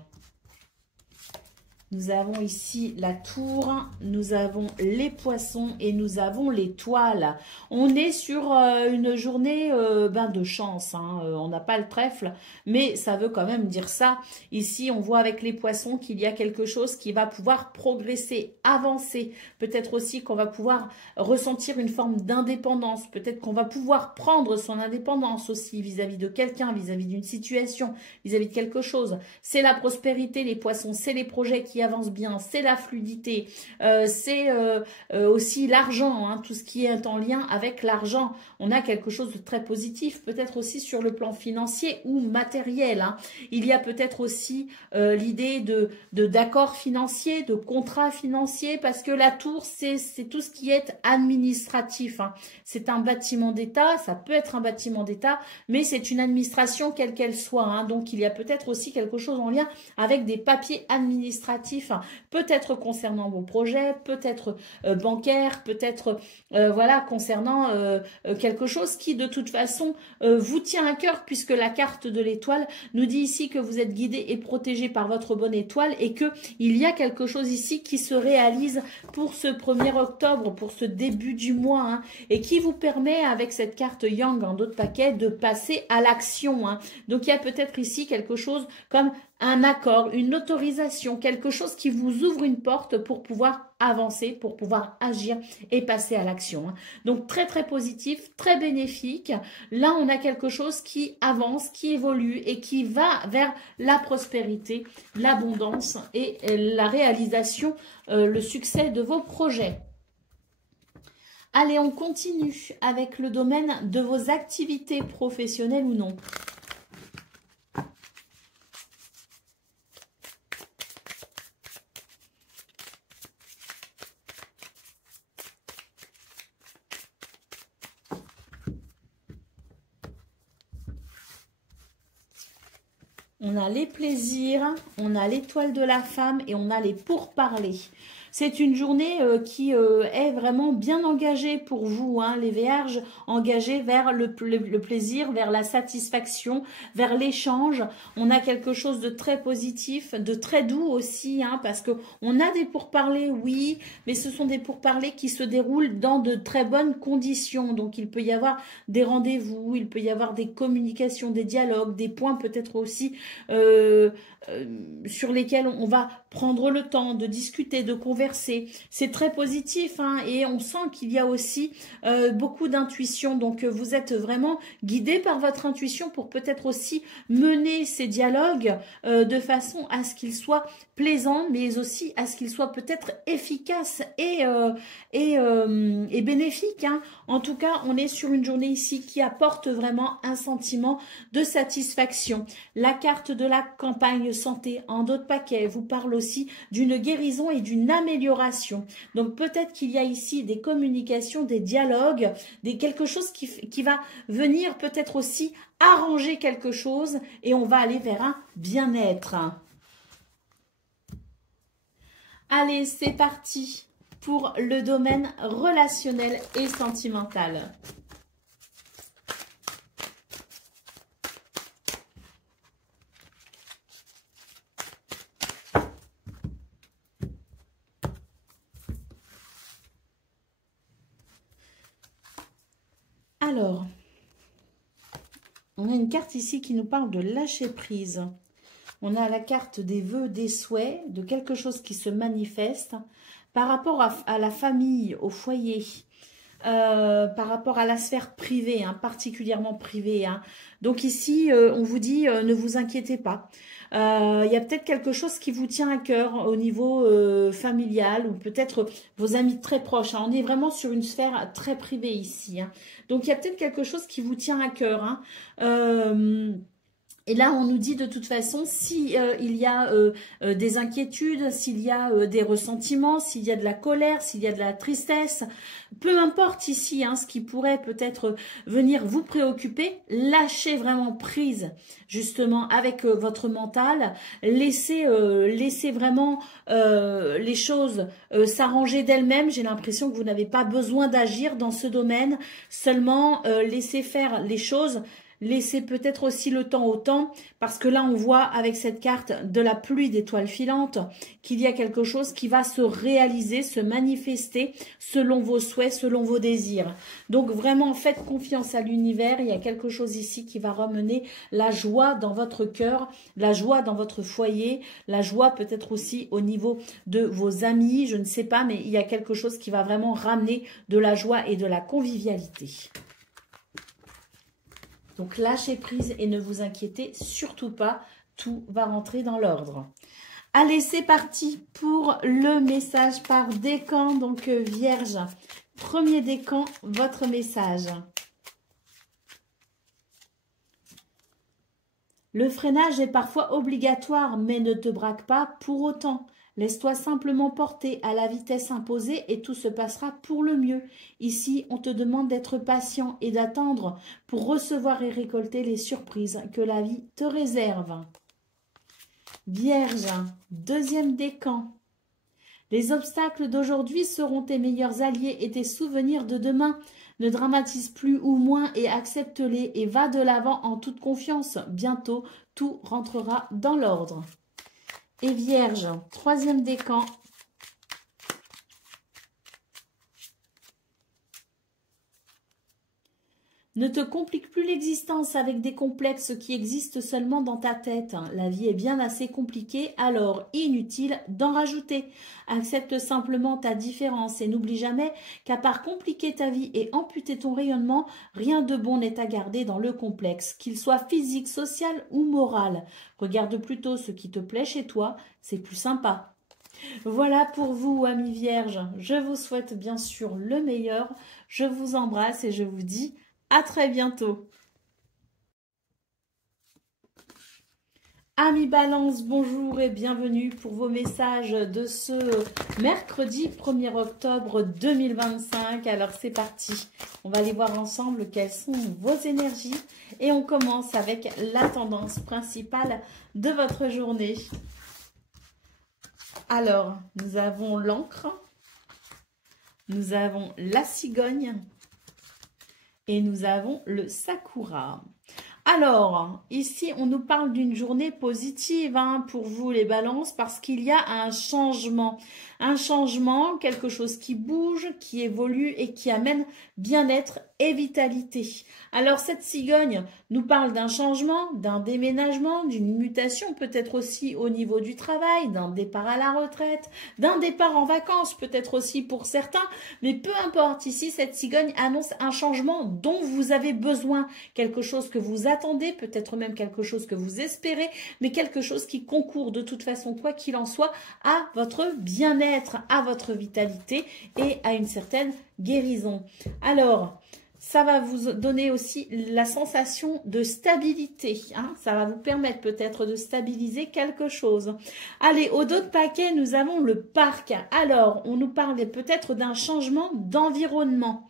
nous avons ici la tour, nous avons les poissons et nous avons l'étoile. On est sur une journée de chance, hein. On n'a pas le trèfle, mais ça veut quand même dire ça. Ici, on voit avec les poissons qu'il y a quelque chose qui va pouvoir progresser, avancer. Peut-être aussi qu'on va pouvoir ressentir une forme d'indépendance. Peut-être qu'on va pouvoir prendre son indépendance aussi vis-à-vis de quelqu'un, vis-à-vis d'une situation, vis-à-vis de quelque chose. C'est la prospérité, les poissons, c'est les projets qui avance bien, c'est la fluidité, c'est aussi l'argent, hein, tout ce qui est en lien avec l'argent. On a quelque chose de très positif, peut-être aussi sur le plan financier ou matériel, hein. Il y a peut-être aussi l'idée d'accords financiers, de contrats financiers, parce que la tour, c'est tout ce qui est administratif, hein. C'est un bâtiment d'État, ça peut être un bâtiment d'État, mais c'est une administration quelle qu'elle soit, hein. Donc il y a peut-être aussi quelque chose en lien avec des papiers administratifs, peut-être concernant vos projets, peut-être bancaire, peut-être voilà, concernant quelque chose qui de toute façon vous tient à cœur, puisque la carte de l'étoile nous dit ici que vous êtes guidé et protégé par votre bonne étoile et que il y a quelque chose ici qui se réalise pour ce 1er octobre, pour ce début du mois, hein, et qui vous permet avec cette carte Yang en d'autres paquets de passer à l'action, hein. Donc il y a peut-être ici quelque chose comme un accord, une autorisation, quelque chose qui vous ouvre une porte pour pouvoir avancer, pour pouvoir agir et passer à l'action, hein. Donc très très positif, très bénéfique. Là on a quelque chose qui avance, qui évolue et qui va vers la prospérité, l'abondance et la réalisation, le succès de vos projets. Allez, on continue avec le domaine de vos activités professionnelles ou non. On a les plaisirs, on a l'étoile de la femme et on a les pourparlers. C'est une journée qui est vraiment bien engagée pour vous, hein, les Vierges, engagées vers le plaisir, vers la satisfaction, vers l'échange. On a quelque chose de très positif, de très doux aussi, hein, parce qu'on a des pourparlers, oui, mais ce sont des pourparlers qui se déroulent dans de très bonnes conditions. Donc il peut y avoir des rendez-vous, il peut y avoir des communications, des dialogues, des points peut-être aussi sur lesquels on va prendre le temps de discuter, de converser. C'est très positif, hein, et on sent qu'il y a aussi beaucoup d'intuition. Donc vous êtes vraiment guidé par votre intuition pour peut-être aussi mener ces dialogues de façon à ce qu'ils soient plaisants, mais aussi à ce qu'ils soient peut-être efficaces et bénéfiques, hein. En tout cas, on est sur une journée ici qui apporte vraiment un sentiment de satisfaction. La carte de la campagne santé en d'autres paquets vous parle aussi d'une guérison et d'une amélioration. Donc peut-être qu'il y a ici des communications, des dialogues, quelque chose qui va venir peut-être aussi arranger quelque chose et on va aller vers un bien-être. Allez, c'est parti pour le domaine relationnel et sentimental. Alors, on a une carte ici qui nous parle de lâcher prise. On a la carte des vœux, des souhaits, de quelque chose qui se manifeste par rapport à la famille, au foyer, par rapport à la sphère privée, hein, particulièrement privée, hein. Donc ici, on vous dit, ne vous inquiétez pas. Il y a peut-être quelque chose qui vous tient à cœur au niveau familial ou peut-être vos amis très proches, hein. On est vraiment sur une sphère très privée ici, hein. Donc il y a peut-être quelque chose qui vous tient à cœur, hein. Et là, on nous dit de toute façon, si il y a des inquiétudes, s'il y a des ressentiments, s'il y a de la colère, s'il y a de la tristesse, peu importe ici, hein, ce qui pourrait peut-être venir vous préoccuper, lâchez vraiment prise justement avec votre mental, laissez vraiment les choses s'arranger d'elles-mêmes. J'ai l'impression que vous n'avez pas besoin d'agir dans ce domaine, seulement laissez faire les choses. Laissez peut-être aussi le temps au temps, parce que là, on voit avec cette carte de la pluie d'étoiles filantes qu'il y a quelque chose qui va se réaliser, se manifester selon vos souhaits, selon vos désirs. Donc, vraiment, faites confiance à l'univers. Il y a quelque chose ici qui va ramener la joie dans votre cœur, la joie dans votre foyer, la joie peut-être aussi au niveau de vos amis, je ne sais pas, mais il y a quelque chose qui va vraiment ramener de la joie et de la convivialité. Donc, lâchez prise et ne vous inquiétez surtout pas, tout va rentrer dans l'ordre. Allez, c'est parti pour le message par décan, donc Vierge. Premier décan, votre message. Le freinage est parfois obligatoire, mais ne te braque pas pour autant. Laisse-toi simplement porter à la vitesse imposée et tout se passera pour le mieux. Ici, on te demande d'être patient et d'attendre pour recevoir et récolter les surprises que la vie te réserve. Vierge, deuxième décan. Les obstacles d'aujourd'hui seront tes meilleurs alliés et tes souvenirs de demain. Ne dramatise plus ou moins et accepte-les et va de l'avant en toute confiance. Bientôt, tout rentrera dans l'ordre. Et Vierge, troisième décan. Ne te complique plus l'existence avec des complexes qui existent seulement dans ta tête. La vie est bien assez compliquée, alors inutile d'en rajouter. Accepte simplement ta différence et n'oublie jamais qu'à part compliquer ta vie et amputer ton rayonnement, rien de bon n'est à garder dans le complexe, qu'il soit physique, social ou moral. Regarde plutôt ce qui te plaît chez toi, c'est plus sympa. Voilà pour vous, amis vierges. Je vous souhaite bien sûr le meilleur. Je vous embrasse et je vous dis à très bientôt. Amis Balance, bonjour et bienvenue pour vos messages de ce mercredi 1er octobre 2025. Alors c'est parti, on va aller voir ensemble quelles sont vos énergies et on commence avec la tendance principale de votre journée. Alors, nous avons l'encre, nous avons la cigogne, et nous avons le sakura. Alors, ici, on nous parle d'une journée positive pour vous les balances parce qu'il y a un changement. Un changement, quelque chose qui bouge, qui évolue et qui amène bien-être et vitalité. Alors, cette cigogne nous parle d'un changement, d'un déménagement, d'une mutation, peut-être aussi au niveau du travail, d'un départ à la retraite, d'un départ en vacances, peut-être aussi pour certains. Mais peu importe, ici, cette cigogne annonce un changement dont vous avez besoin, quelque chose que vous attendez, peut-être même quelque chose que vous espérez, mais quelque chose qui concourt de toute façon, quoi qu'il en soit, à votre bien-être, à votre vitalité et à une certaine guérison. Alors, ça va vous donner aussi la sensation de stabilité. Ça va vous permettre peut-être de stabiliser quelque chose. Allez, au dos de paquet, nous avons le parc. Alors, on nous parle peut-être d'un changement d'environnement.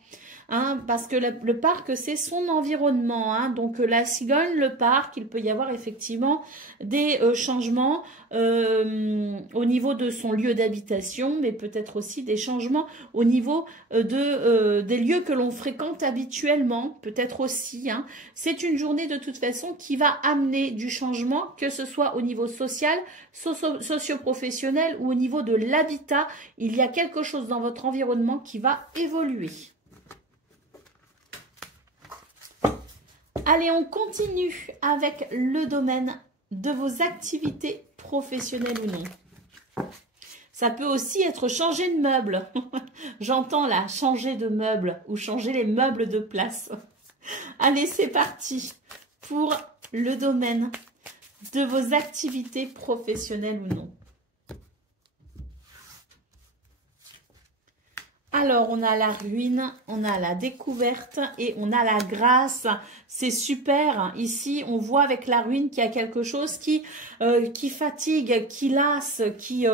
Parce que le parc, c'est son environnement. Donc, la cigogne, le parc, il peut y avoir effectivement des changements au niveau de son lieu d'habitation, mais peut-être aussi des changements au niveau des lieux que l'on fréquente habituellement, peut-être aussi. C'est une journée de toute façon qui va amener du changement, que ce soit au niveau social, socio-professionnel ou au niveau de l'habitat. Il y a quelque chose dans votre environnement qui va évoluer. Allez, on continue avec le domaine de vos activités professionnelles ou non. Ça peut aussi être changer de meuble. J'entends là, changer de meuble ou changer les meubles de place. Allez, c'est parti pour le domaine de vos activités professionnelles ou non. Alors, on a la ruine, on a la découverte et on a la grâce. C'est super. Ici, on voit avec la ruine qu'il y a quelque chose qui fatigue, qui lasse, qui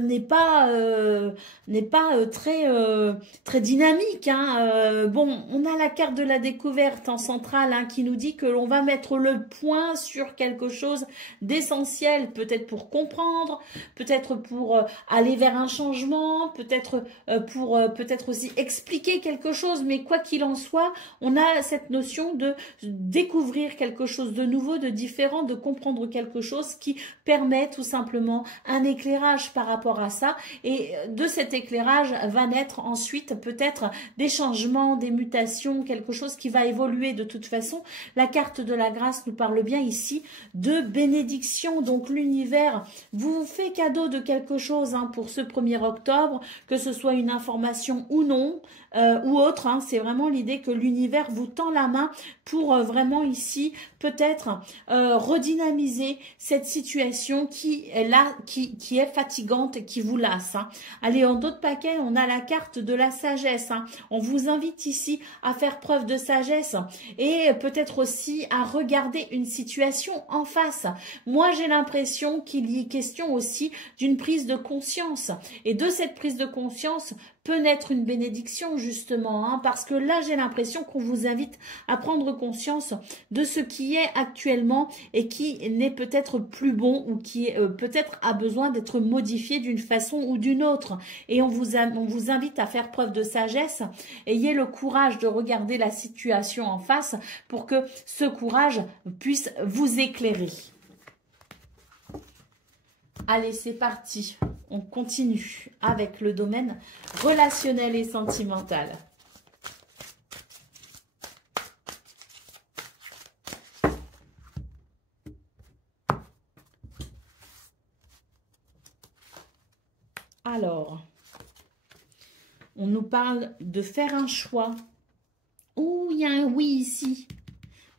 n'est pas très dynamique. Hein. Bon, on a la carte de la découverte en centrale hein, qui nous dit que l'on va mettre le point sur quelque chose d'essentiel, peut-être pour comprendre, peut-être pour aller vers un changement, peut-être pour peut-être aussi expliquer quelque chose, mais quoi qu'il en soit, on a cette notion de découvrir quelque chose de nouveau, de différent, de comprendre quelque chose qui permet tout simplement un éclairage par rapport à ça, et de cet éclairage va naître ensuite peut-être des changements, des mutations, quelque chose qui va évoluer de toute façon. La carte de la grâce nous parle bien ici de bénédiction, donc l'univers vous fait cadeau de quelque chose hein, pour ce 1er octobre, que ce soit une information ou non, ou autre, hein, c'est vraiment l'idée que l'univers vous tend la main pour vraiment ici peut-être redynamiser cette situation qui est là, qui est fatigante et qui vous lasse. Hein. Allez, en d'autres paquets, on a la carte de la sagesse. Hein. On vous invite ici à faire preuve de sagesse et peut-être aussi à regarder une situation en face. Moi, j'ai l'impression qu'il y est question aussi d'une prise de conscience. Et de cette prise de conscience peut naître une bénédiction justement, hein, parce que là j'ai l'impression qu'on vous invite à prendre conscience de ce qui est actuellement et qui n'est peut-être plus bon ou qui peut-être a besoin d'être modifié d'une façon ou d'une autre. Et on vous invite à faire preuve de sagesse. Ayez le courage de regarder la situation en face pour que ce courage puisse vous éclairer. Allez, c'est parti. On continue avec le domaine relationnel et sentimental. Alors, on nous parle de faire un choix. Oh, il y a un oui ici,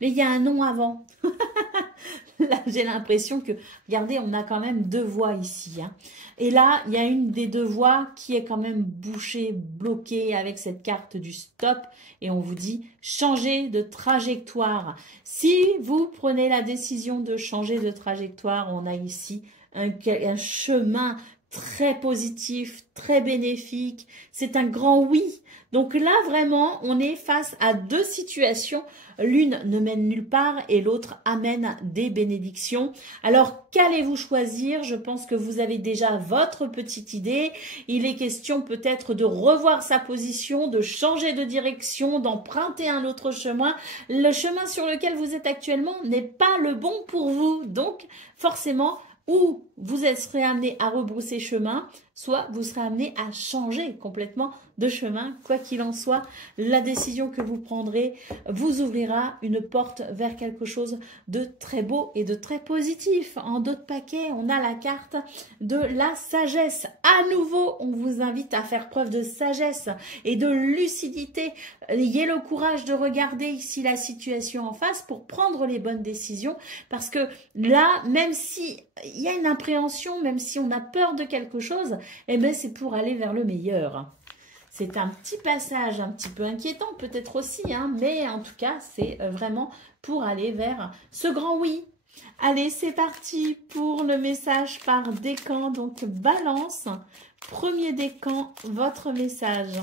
mais il y a un non avant. Là, j'ai l'impression que, regardez, on a quand même 2 voies ici. Hein. Et là, il y a une des 2 voies qui est quand même bouchée, bloquée avec cette carte du stop. Et on vous dit, changez de trajectoire. Si vous prenez la décision de changer de trajectoire, on a ici un chemin très positif, très bénéfique. C'est un grand oui. Donc là, vraiment, on est face à 2 situations. L'une ne mène nulle part et l'autre amène des bénédictions. Alors, qu'allez-vous choisir? Je pense que vous avez déjà votre petite idée. Il est question peut-être de revoir sa position, de changer de direction, d'emprunter un autre chemin. Le chemin sur lequel vous êtes actuellement n'est pas le bon pour vous. Donc, forcément, ou vous serez amené à rebrousser chemin, soit vous serez amené à changer complètement de chemin. Quoi qu'il en soit, la décision que vous prendrez vous ouvrira une porte vers quelque chose de très beau et de très positif. En d'autres paquets, on a la carte de la sagesse. À nouveau, on vous invite à faire preuve de sagesse et de lucidité. Ayez le courage de regarder ici la situation en face pour prendre les bonnes décisions, parce que là, même si il y a une appréhension, même si on a peur de quelque chose, eh bien c'est pour aller vers le meilleur. C'est un petit passage un petit peu inquiétant peut-être aussi, hein, mais en tout cas, c'est vraiment pour aller vers ce grand oui. Allez, c'est parti pour le message par décan, donc balance. Premier décan, votre message.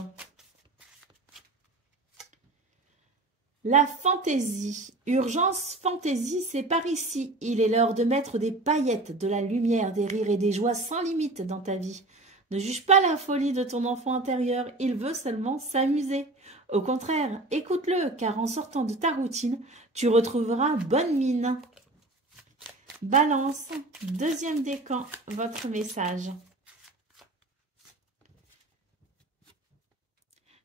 La fantaisie. Urgence fantaisie, c'est par ici. Il est l'heure de mettre des paillettes, de la lumière, des rires et des joies sans limite dans ta vie. Ne juge pas la folie de ton enfant intérieur, il veut seulement s'amuser. Au contraire, écoute-le, car en sortant de ta routine, tu retrouveras bonne mine. Balance, deuxième décan, votre message.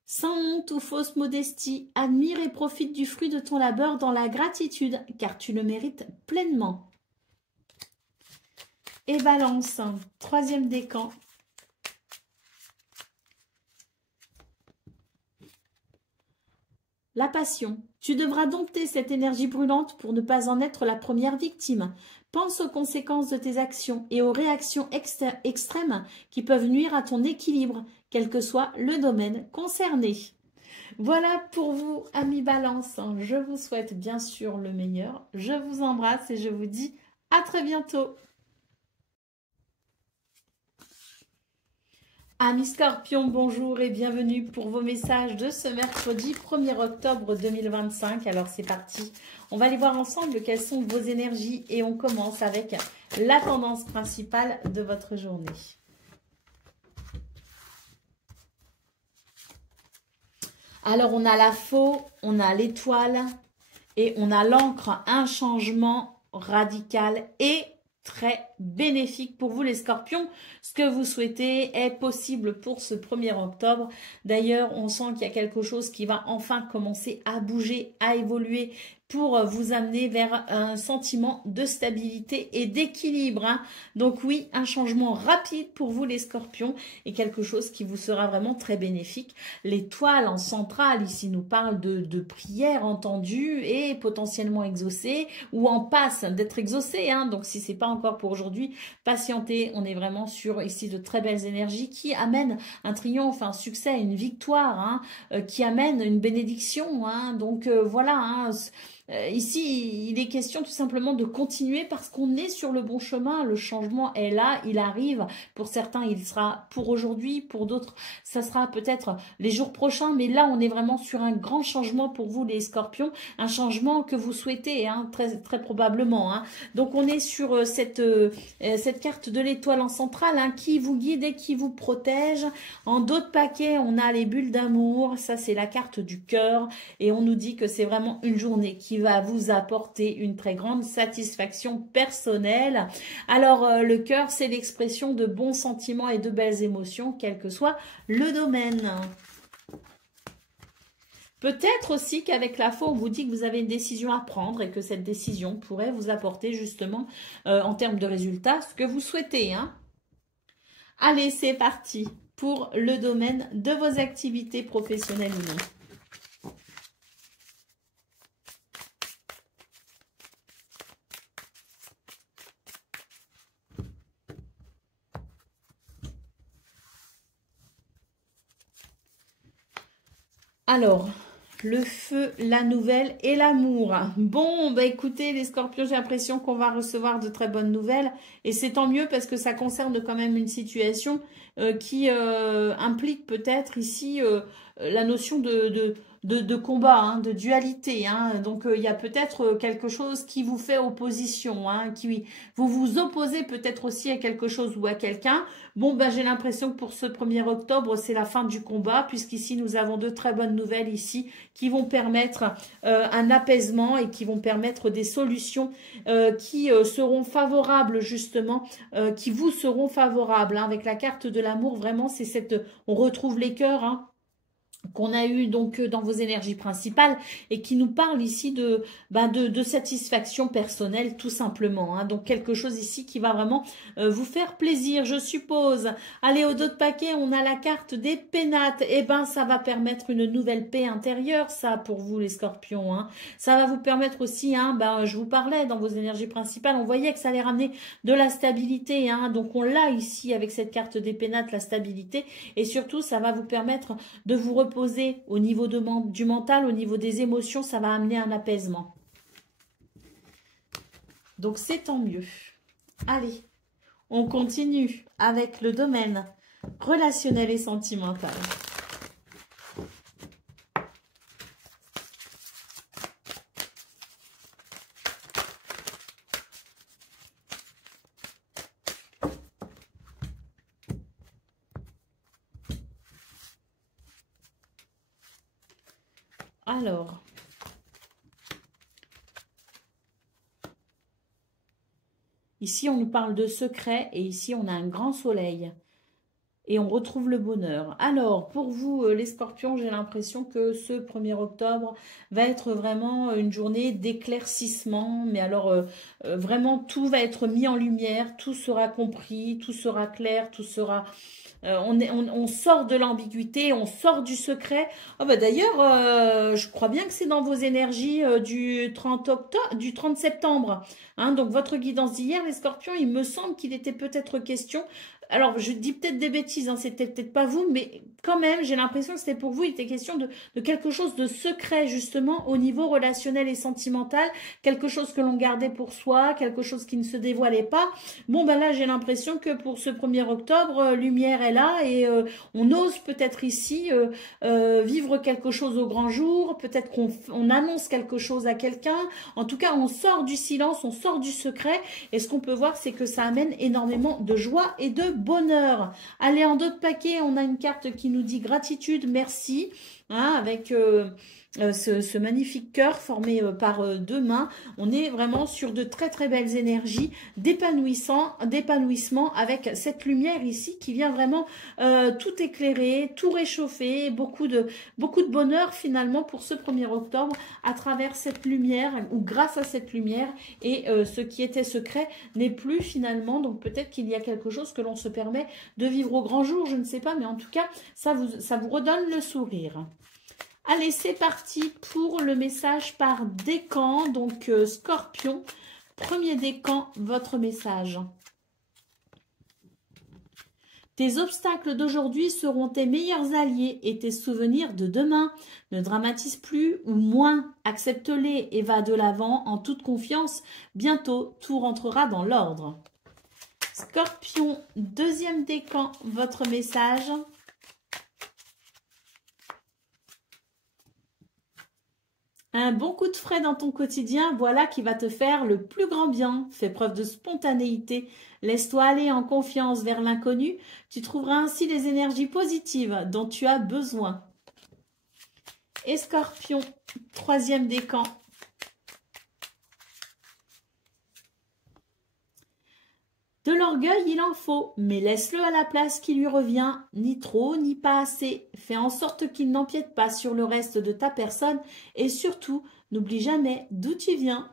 Sans honte ou fausse modestie, admire et profite du fruit de ton labeur dans la gratitude, car tu le mérites pleinement. Et balance, troisième décan. la passion. Tu devras dompter cette énergie brûlante pour ne pas en être la première victime. Pense aux conséquences de tes actions et aux réactions extrêmes qui peuvent nuire à ton équilibre, quel que soit le domaine concerné. Voilà pour vous, amis Balance. Je vous souhaite bien sûr le meilleur. Je vous embrasse et je vous dis à très bientôt. Amis Scorpions, bonjour et bienvenue pour vos messages de ce mercredi 1er octobre 2025. Alors c'est parti, on va aller voir ensemble quelles sont vos énergies et on commence avec la tendance principale de votre journée. Alors on a la faux, on a l'étoile et on a l'encre, un changement radical et très bénéfique pour vous les Scorpions. Ce que vous souhaitez est possible pour ce 1er octobre. D'ailleurs, on sent qu'il y a quelque chose qui va enfin commencer à bouger, à évoluer pour vous amener vers un sentiment de stabilité et d'équilibre. Hein. Donc oui, un changement rapide pour vous les Scorpions et quelque chose qui vous sera vraiment très bénéfique. L'étoile en centrale ici nous parle de prières entendues et potentiellement exaucées ou en passe d'être exaucées. Hein. Donc si c'est pas encore pour aujourd'hui, patientez. On est vraiment sur ici de très belles énergies qui amènent un triomphe, un succès, une victoire, hein, qui amène une bénédiction. Hein. Donc voilà, hein, ici, il est question tout simplement de continuer parce qu'on est sur le bon chemin. Le changement est là, il arrive. Pour certains, il sera pour aujourd'hui. Pour d'autres, ça sera peut-être les jours prochains. Mais là, on est vraiment sur un grand changement pour vous, les Scorpions. Un changement que vous souhaitez, hein, très, très probablement. Hein. Donc, on est sur cette carte de l'étoile en centrale hein, qui vous guide et qui vous protège. En d'autres paquets, on a les bulles d'amour. Ça, c'est la carte du cœur. Et on nous dit que c'est vraiment une journée qui va vous apporter une très grande satisfaction personnelle. Alors, le cœur, c'est l'expression de bons sentiments et de belles émotions, quel que soit le domaine. Peut-être aussi qu'avec la faux, on vous dit que vous avez une décision à prendre et que cette décision pourrait vous apporter justement, en termes de résultats, ce que vous souhaitez. Hein. Allez, c'est parti pour le domaine de vos activités professionnelles ou non. Alors, le feu, la nouvelle et l'amour. Bon, bah écoutez les Scorpions, j'ai l'impression qu'on va recevoir de très bonnes nouvelles. Et c'est tant mieux parce que ça concerne quand même une situation qui implique peut-être ici la notion de combat, hein, de dualité. Hein. Donc, il y a peut-être quelque chose qui vous fait opposition, hein, qui vous vous opposez peut-être aussi à quelque chose ou à quelqu'un. Bon, ben, j'ai l'impression que pour ce 1er octobre, c'est la fin du combat, puisqu'ici, nous avons de très bonnes nouvelles ici qui vont permettre un apaisement et qui vont permettre des solutions qui seront favorables, justement, qui vous seront favorables. Hein. Avec la carte de l'amour, vraiment, c'est cette... On retrouve les cœurs, hein, qu'on a eu donc dans vos énergies principales et qui nous parle ici de satisfaction personnelle tout simplement. Hein. Donc quelque chose ici qui va vraiment vous faire plaisir, je suppose. Allez, au dos de paquet, on a la carte des pénates. Eh ben, ça va permettre une nouvelle paix intérieure, ça, pour vous les Scorpions. Hein. Ça va vous permettre aussi, hein, je vous parlais dans vos énergies principales, on voyait que ça allait ramener de la stabilité. Hein. Donc on l'a ici avec cette carte des pénates, la stabilité. Et surtout, ça va vous permettre de vous reposer au niveau du mental, au niveau des émotions, ça va amener un apaisement. Donc, c'est tant mieux. Allez, on continue avec le domaine relationnel et sentimental. Alors, ici on nous parle de secret et ici on a un grand soleil. et on retrouve le bonheur. Alors, pour vous, les scorpions, j'ai l'impression que ce 1er octobre va être vraiment une journée d'éclaircissement. Mais alors, vraiment, tout va être mis en lumière, tout sera compris, tout sera clair, tout sera... on sort de l'ambiguïté, on sort du secret. Oh bah d'ailleurs, je crois bien que c'est dans vos énergies du 30 septembre. Hein, donc votre guidance d'hier, les scorpions, il me semble qu'il était peut-être question... Alors, je dis peut-être des bêtises, hein, c'était peut-être pas vous, mais quand même, j'ai l'impression que c'était pour vous, il était question de quelque chose de secret, justement, au niveau relationnel et sentimental, quelque chose que l'on gardait pour soi, quelque chose qui ne se dévoilait pas. Bon, ben là, j'ai l'impression que pour ce 1er octobre, lumière est là et on ose peut-être ici vivre quelque chose au grand jour, peut-être qu'on annonce quelque chose à quelqu'un. En tout cas, on sort du silence, on sort du secret et ce qu'on peut voir, c'est que ça amène énormément de joie et de bonheur. Allez, en d'autres paquets, on a une carte qui nous dit gratitude, merci, hein, avec ce magnifique cœur formé par deux mains. On est vraiment sur de très très belles énergies d'épanouissement avec cette lumière ici qui vient vraiment tout éclairer, tout réchauffer, beaucoup de bonheur finalement pour ce 1er octobre à travers cette lumière ou grâce à cette lumière et ce qui était secret n'est plus finalement, donc peut-être qu'il y a quelque chose que l'on se permet de vivre au grand jour, je ne sais pas, mais en tout cas ça vous redonne le sourire. Allez, c'est parti pour le message par décan. Donc, Scorpion, premier décan, votre message. Tes obstacles d'aujourd'hui seront tes meilleurs alliés et tes souvenirs de demain. Ne dramatise plus ou moins, accepte-les et va de l'avant en toute confiance. Bientôt, tout rentrera dans l'ordre. Scorpion, deuxième décan, votre message. Un bon coup de frais dans ton quotidien, voilà qui va te faire le plus grand bien. Fais preuve de spontanéité, laisse-toi aller en confiance vers l'inconnu. Tu trouveras ainsi les énergies positives dont tu as besoin. Et Scorpion, troisième décan. De l'orgueil, il en faut, mais laisse-le à la place qui lui revient, ni trop, ni pas assez. Fais en sorte qu'il n'empiète pas sur le reste de ta personne et surtout, n'oublie jamais d'où tu viens.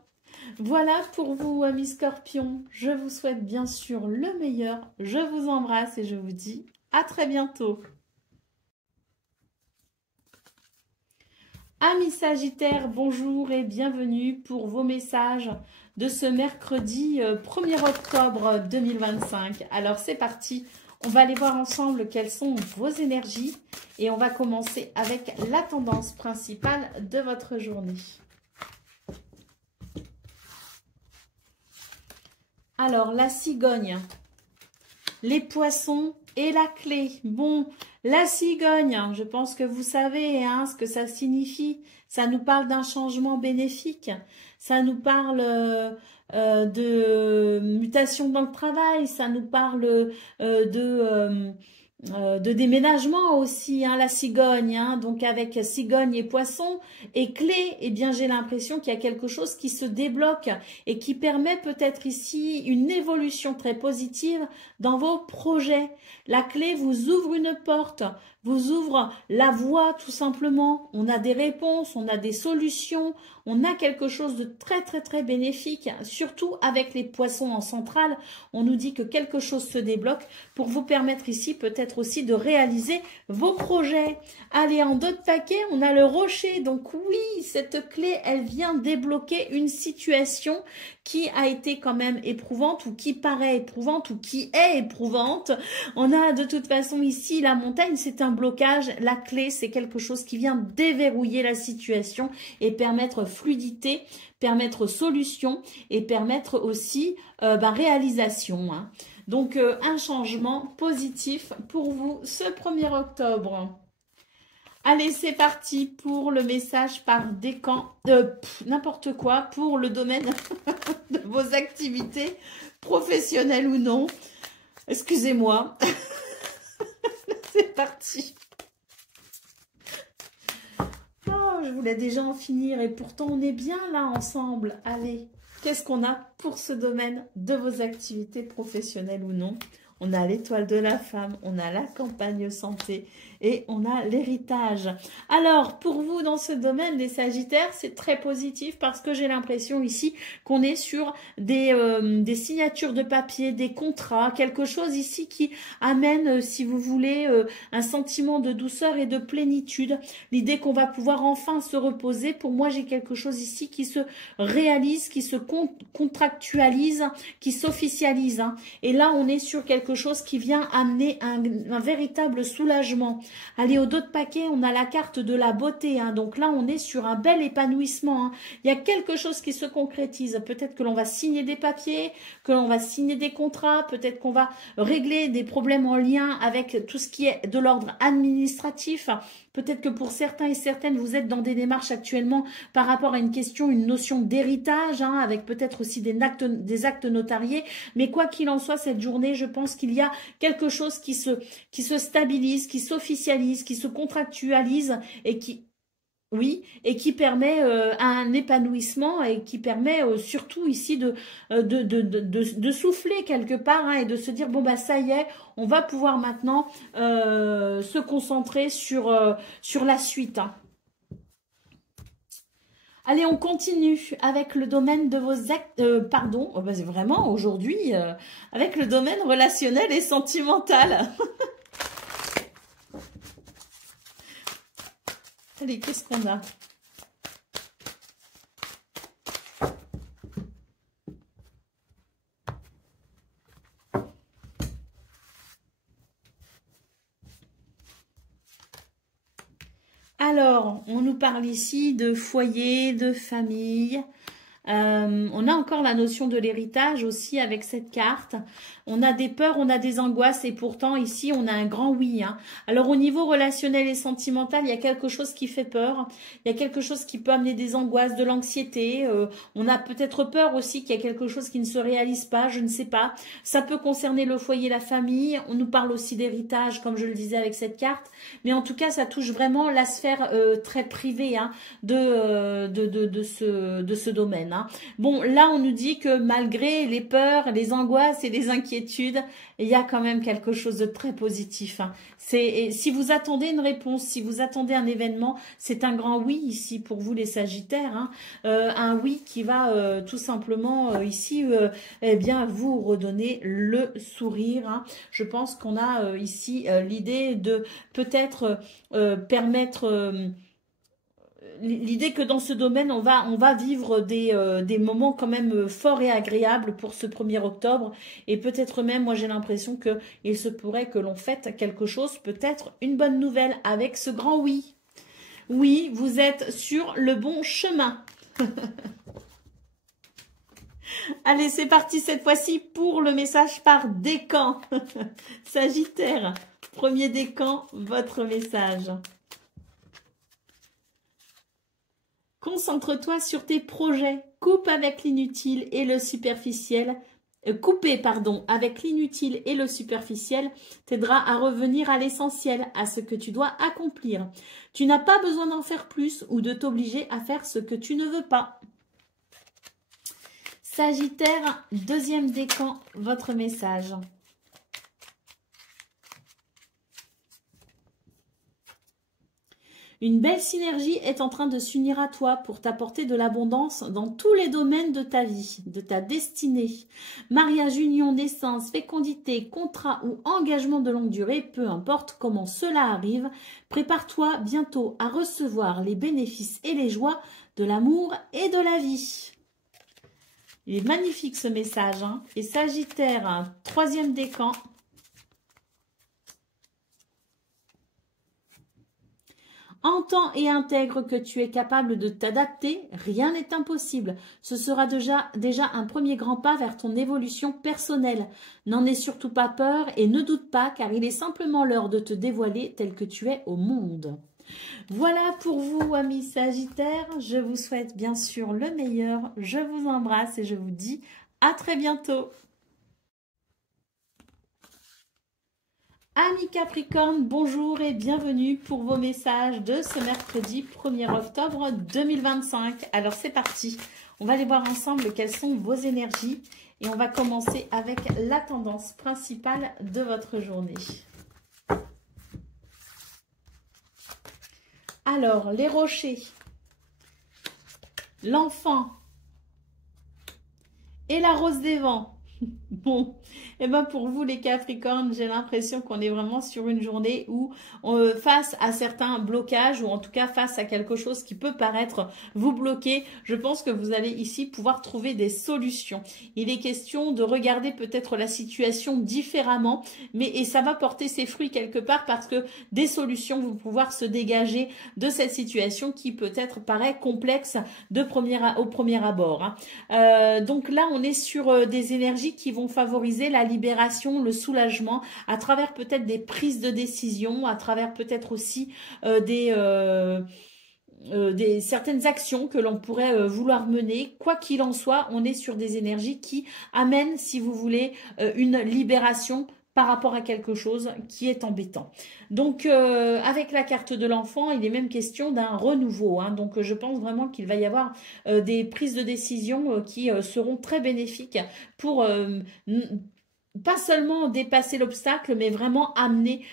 Voilà pour vous, amis scorpions. Je vous souhaite bien sûr le meilleur. Je vous embrasse et je vous dis à très bientôt. Amis Sagittaires, bonjour et bienvenue pour vos messages de ce mercredi 1er octobre 2025. Alors c'est parti, on va aller voir ensemble quelles sont vos énergies et on va commencer avec la tendance principale de votre journée. Alors la cigogne, les poissons et la clé. Bon, la cigogne, je pense que vous savez hein, ce que ça signifie. Ça nous parle d'un changement bénéfique. Ça nous parle de mutation dans le travail. Ça nous parle de déménagement aussi, hein, la cigogne. Hein, donc avec cigogne et poisson et clé, eh bien j'ai l'impression qu'il y a quelque chose qui se débloque et qui permet peut-être ici une évolution très positive dans vos projets. La clé vous ouvre une porte, vous ouvre la voie tout simplement. On a des réponses, on a des solutions, on a quelque chose de très très très bénéfique, surtout avec les poissons en centrale. On nous dit que quelque chose se débloque pour vous permettre ici peut-être aussi de réaliser vos projets. Allez, en d'autres paquets, on a le rocher. Donc oui, cette clé, elle vient débloquer une situation qui a été quand même éprouvante ou qui paraît éprouvante ou qui est éprouvante. On a de toute façon ici la montagne, c'est un blocage. La clé, c'est quelque chose qui vient déverrouiller la situation et permettre fluidité, permettre solution et permettre aussi réalisation. Hein. Donc un changement positif pour vous ce 1er octobre. Allez, c'est parti pour le message par décan, n'importe quoi, pour le domaine de vos activités, professionnelles ou non. Excusez-moi. C'est parti. Oh, je voulais déjà en finir et pourtant on est bien là ensemble. Allez, qu'est-ce qu'on a pour ce domaine de vos activités professionnelles ou non? on a l'étoile de la femme, on a la campagne santé et on a l'héritage. Alors, pour vous, dans ce domaine des Sagittaires, c'est très positif parce que j'ai l'impression ici qu'on est sur des signatures de papier, des contrats, quelque chose ici qui amène, si vous voulez, un sentiment de douceur et de plénitude. L'idée qu'on va pouvoir enfin se reposer. Pour moi, j'ai quelque chose ici qui se réalise, qui se contractualise, qui s'officialise. Et là, on est sur quelque chose qui vient amener un véritable soulagement. Allez, au dos de paquet, on a la carte de la beauté. Donc là, on est sur un bel épanouissement. Il y a quelque chose qui se concrétise. Peut-être que l'on va signer des papiers, que l'on va signer des contrats. Peut-être qu'on va régler des problèmes en lien avec tout ce qui est de l'ordre administratif. Peut-être que pour certains et certaines, vous êtes dans des démarches actuellement par rapport à une question, une notion d'héritage, avec peut-être aussi des actes notariés. Mais quoi qu'il en soit, cette journée, je pense qu'il y a quelque chose qui se stabilise, qui s'officialise, qui se contractualise et qui... Oui, et qui permet un épanouissement et qui permet surtout ici de souffler quelque part et de se dire, bon, bah ça y est, on va pouvoir maintenant se concentrer sur la suite. Allez, on continue avec le domaine de vos actes, c'est vraiment aujourd'hui, avec le domaine relationnel et sentimental. Allez, qu'est-ce qu'on a? Alors, on nous parle ici de foyer, de famille. On a encore la notion de l'héritage aussi avec cette carte. On a des peurs, on a des angoisses et pourtant ici on a un grand oui. Alors au niveau relationnel et sentimental, il y a quelque chose qui fait peur. Il y a quelque chose qui peut amener des angoisses, de l'anxiété. On a peut-être peur aussi qu'il y a quelque chose qui ne se réalise pas, je ne sais pas. Ça peut concerner le foyer, la famille. On nous parle aussi d'héritage comme je le disais avec cette carte. Mais en tout cas ça touche vraiment la sphère très privée de ce domaine. Bon, là, on nous dit que malgré les peurs, les angoisses et les inquiétudes, il y a quand même quelque chose de très positif. Si vous attendez une réponse, si vous attendez un événement, c'est un grand oui ici pour vous les Sagittaires. Un oui qui va tout simplement ici eh bien, vous redonner le sourire. Je pense qu'on a ici l'idée de peut-être permettre... L'idée que dans ce domaine, on va vivre des moments quand même forts et agréables pour ce 1er octobre. Et peut-être même, moi j'ai l'impression qu'il se pourrait que l'on fête quelque chose, peut-être une bonne nouvelle avec ce grand oui. Oui, vous êtes sur le bon chemin. Allez, c'est parti cette fois-ci pour le message par décan. Sagittaire, premier décan, votre message. Concentre-toi sur tes projets. Coupe avec l'inutile et le superficiel. Couper, avec l'inutile et le superficiel t'aidera à revenir à l'essentiel, à ce que tu dois accomplir. Tu n'as pas besoin d'en faire plus ou de t'obliger à faire ce que tu ne veux pas. Sagittaire, deuxième décan, votre message. Une belle synergie est en train de s'unir à toi pour t'apporter de l'abondance dans tous les domaines de ta vie, de ta destinée. Mariage, union, naissance, fécondité, contrat ou engagement de longue durée, peu importe comment cela arrive, prépare-toi bientôt à recevoir les bénéfices et les joies de l'amour et de la vie. Il est magnifique ce message. Et Sagittaire, troisième décan. Entends et intègre que tu es capable de t'adapter, rien n'est impossible. Ce sera déjà un premier grand pas vers ton évolution personnelle. N'en aie surtout pas peur et ne doute pas car il est simplement l'heure de te dévoiler tel que tu es au monde. Voilà pour vous amis Sagittaires, je vous souhaite bien sûr le meilleur, je vous embrasse et je vous dis à très bientôt. Amis Capricorne, bonjour et bienvenue pour vos messages de ce mercredi 1er octobre 2025. Alors c'est parti, on va aller voir ensemble quelles sont vos énergies Et on va commencer avec la tendance principale de votre journée. Alors, les rochers, l'enfant et la rose des vents. Bon, et ben pour vous les Capricornes, j'ai l'impression qu'on est vraiment sur une journée où face à certains blocages ou en tout cas face à quelque chose qui peut paraître vous bloquer, je pense que vous allez ici pouvoir trouver des solutions. Il est question de regarder peut-être la situation différemment, et ça va porter ses fruits quelque part parce que des solutions vont pouvoir se dégager de cette situation qui peut-être paraît complexe au premier abord. Hein. Donc là, on est sur des énergies qui vont favoriser la libération, le soulagement, à travers peut-être des prises de décision, à travers peut-être aussi certaines actions que l'on pourrait vouloir mener. Quoi qu'il en soit, on est sur des énergies qui amènent, si vous voulez, une libération par rapport à quelque chose qui est embêtant. Donc, avec la carte de l'enfant, il est même question d'un renouveau. Hein. Donc, je pense vraiment qu'il va y avoir des prises de décision qui seront très bénéfiques pour pas seulement dépasser l'obstacle, mais vraiment amener,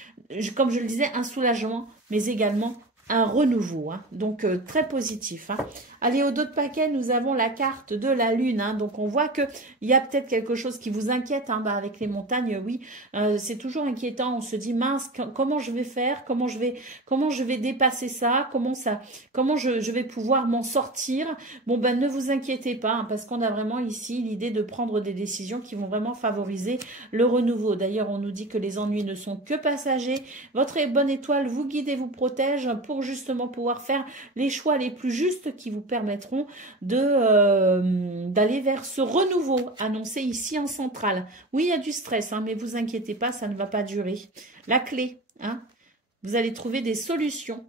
comme je le disais, un soulagement, mais également un renouveau, hein. Donc très positif. Hein. Allez, au dos de paquet, nous avons la carte de la lune. Hein. Donc on voit qu'il y a peut-être quelque chose qui vous inquiète. Hein. Avec les montagnes, oui, c'est toujours inquiétant. On se dit mince, comment je vais faire, comment je vais dépasser ça, comment je vais pouvoir m'en sortir. Bon ben ne vous inquiétez pas, hein, parce qu'on a vraiment ici l'idée de prendre des décisions qui vont vraiment favoriser le renouveau. D'ailleurs, on nous dit que les ennuis ne sont que passagers. Votre bonne étoile vous guide et vous protège pour justement pouvoir faire les choix les plus justes qui vous permettront d'aller vers ce renouveau annoncé ici en centrale. Oui, il y a du stress, hein, mais vous inquiétez pas, ça ne va pas durer. La clé, hein, vous allez trouver des solutions.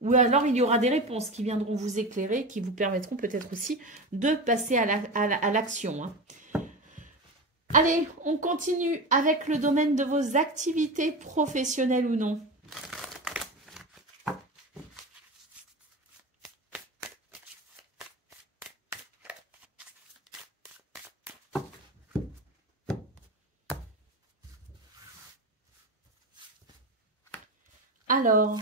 Ou alors, il y aura des réponses qui viendront vous éclairer, qui vous permettront peut-être aussi de passer à l'action. Hein. Allez, on continue avec le domaine de vos activités professionnelles ou non. Alors,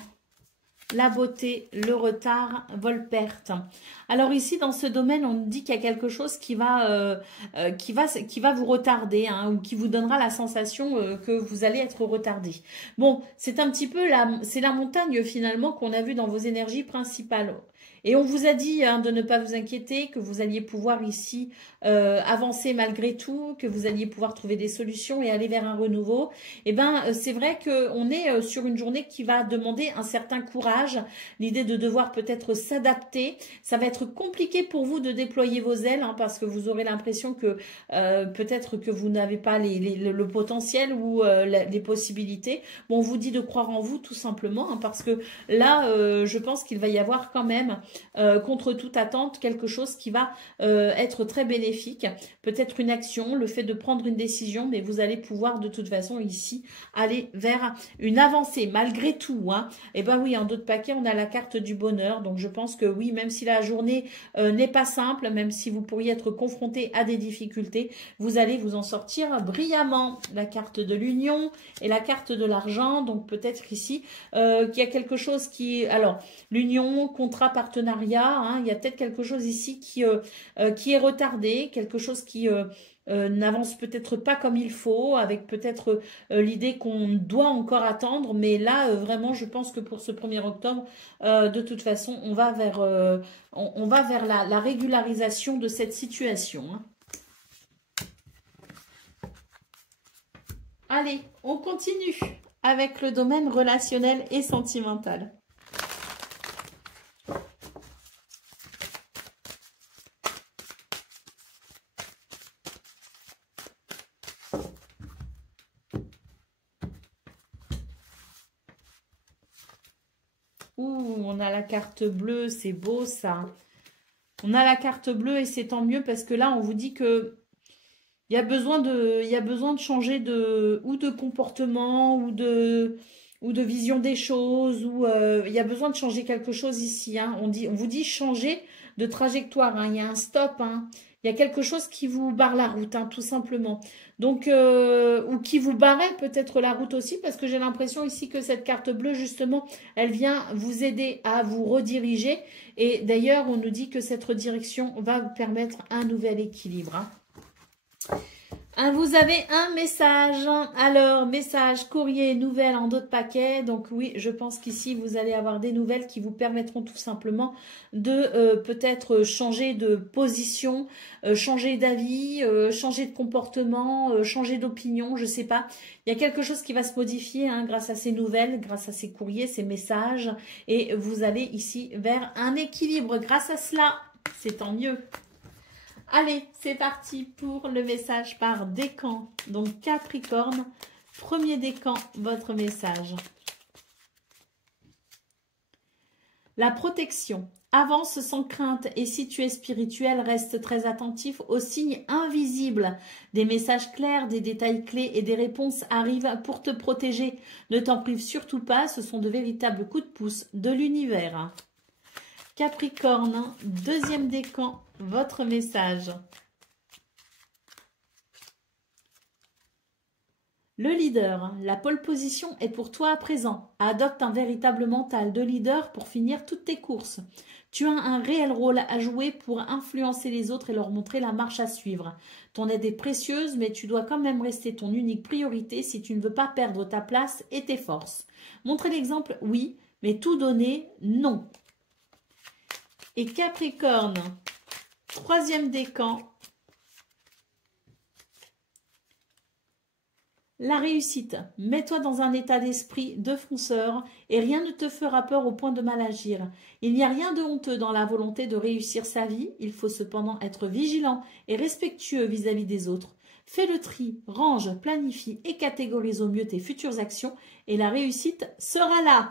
la beauté, le retard, vol-perte. Alors ici, dans ce domaine, on dit qu'il y a quelque chose qui va vous retarder, hein, ou qui vous donnera la sensation que vous allez être retardé. Bon, c'est un petit peu c'est la montagne finalement qu'on a vu dans vos énergies principales. Et on vous a dit hein, de ne pas vous inquiéter, que vous alliez pouvoir ici avancer malgré tout, que vous alliez pouvoir trouver des solutions et aller vers un renouveau. Eh bien, c'est vrai qu'on est sur une journée qui va demander un certain courage, l'idée de devoir peut-être s'adapter. Ça va être compliqué pour vous de déployer vos ailes, hein, parce que vous aurez l'impression que peut-être que vous n'avez pas le potentiel ou les possibilités. Bon, on vous dit de croire en vous tout simplement, hein, parce que là, je pense qu'il va y avoir quand même contre toute attente quelque chose qui va être très bénéfique, peut-être une action, le fait de prendre une décision, mais vous allez pouvoir de toute façon ici aller vers une avancée malgré tout. Hein. Et ben oui, en dos de paquet, on a la carte du bonheur, donc je pense que oui, même si la journée n'est pas simple, même si vous pourriez être confronté à des difficultés, vous allez vous en sortir brillamment. La carte de l'union et la carte de l'argent, donc peut-être ici qu'il y a quelque chose qui... Alors, l'union, contrat, partenariat, hein, il y a peut-être quelque chose ici qui est retardé, quelque chose qui n'avance peut-être pas comme il faut, avec peut-être l'idée qu'on doit encore attendre, mais là, vraiment, je pense que pour ce 1er octobre, de toute façon, on va vers la régularisation de cette situation. Hein. Allez, on continue avec le domaine relationnel et sentimental. Ouh, on a la carte bleue, c'est beau ça. On a la carte bleue et c'est tant mieux parce que là, on vous dit que il y a besoin de changer ou de comportement ou de vision des choses, ou il y a besoin de changer quelque chose ici. Hein. On vous dit changer de trajectoire. Hein. Il y a un stop. Hein. il y a quelque chose qui vous barre la route, hein, tout simplement. Donc, ou qui vous barrait peut-être la route aussi, parce que j'ai l'impression ici que cette carte bleue, justement, elle vient vous aider à vous rediriger. Et d'ailleurs, on nous dit que cette redirection va vous permettre un nouvel équilibre, hein. Vous avez un message. Alors, message, courrier, nouvelles en d'autres paquets. Donc oui, je pense qu'ici, vous allez avoir des nouvelles qui vous permettront tout simplement de peut-être changer de position, changer d'avis, changer de comportement, changer d'opinion, je sais pas. Il y a quelque chose qui va se modifier, hein, grâce à ces nouvelles, grâce à ces courriers, ces messages. Et vous allez ici vers un équilibre grâce à cela. C'est tant mieux. Allez, c'est parti pour le message par décan. Donc Capricorne, premier décan, votre message. La protection. Avance sans crainte et si tu es spirituel, reste très attentif aux signes invisibles. Des messages clairs, des détails clés et des réponses arrivent pour te protéger. Ne t'en prive surtout pas, ce sont de véritables coups de pouce de l'univers. Capricorne, deuxième décan, votre message. Le leader, la pole position est pour toi à présent. Adopte un véritable mental de leader pour finir toutes tes courses. Tu as un réel rôle à jouer pour influencer les autres et leur montrer la marche à suivre. Ton aide est précieuse, mais tu dois quand même rester ton unique priorité si tu ne veux pas perdre ta place et tes forces. Montrer l'exemple, oui, mais tout donner, non. Et Capricorne, troisième décan. La réussite. Mets-toi dans un état d'esprit de fonceur et rien ne te fera peur au point de mal agir. Il n'y a rien de honteux dans la volonté de réussir sa vie. Il faut cependant être vigilant et respectueux vis-à-vis des autres. Fais le tri, range, planifie et catégorise au mieux tes futures actions et la réussite sera là.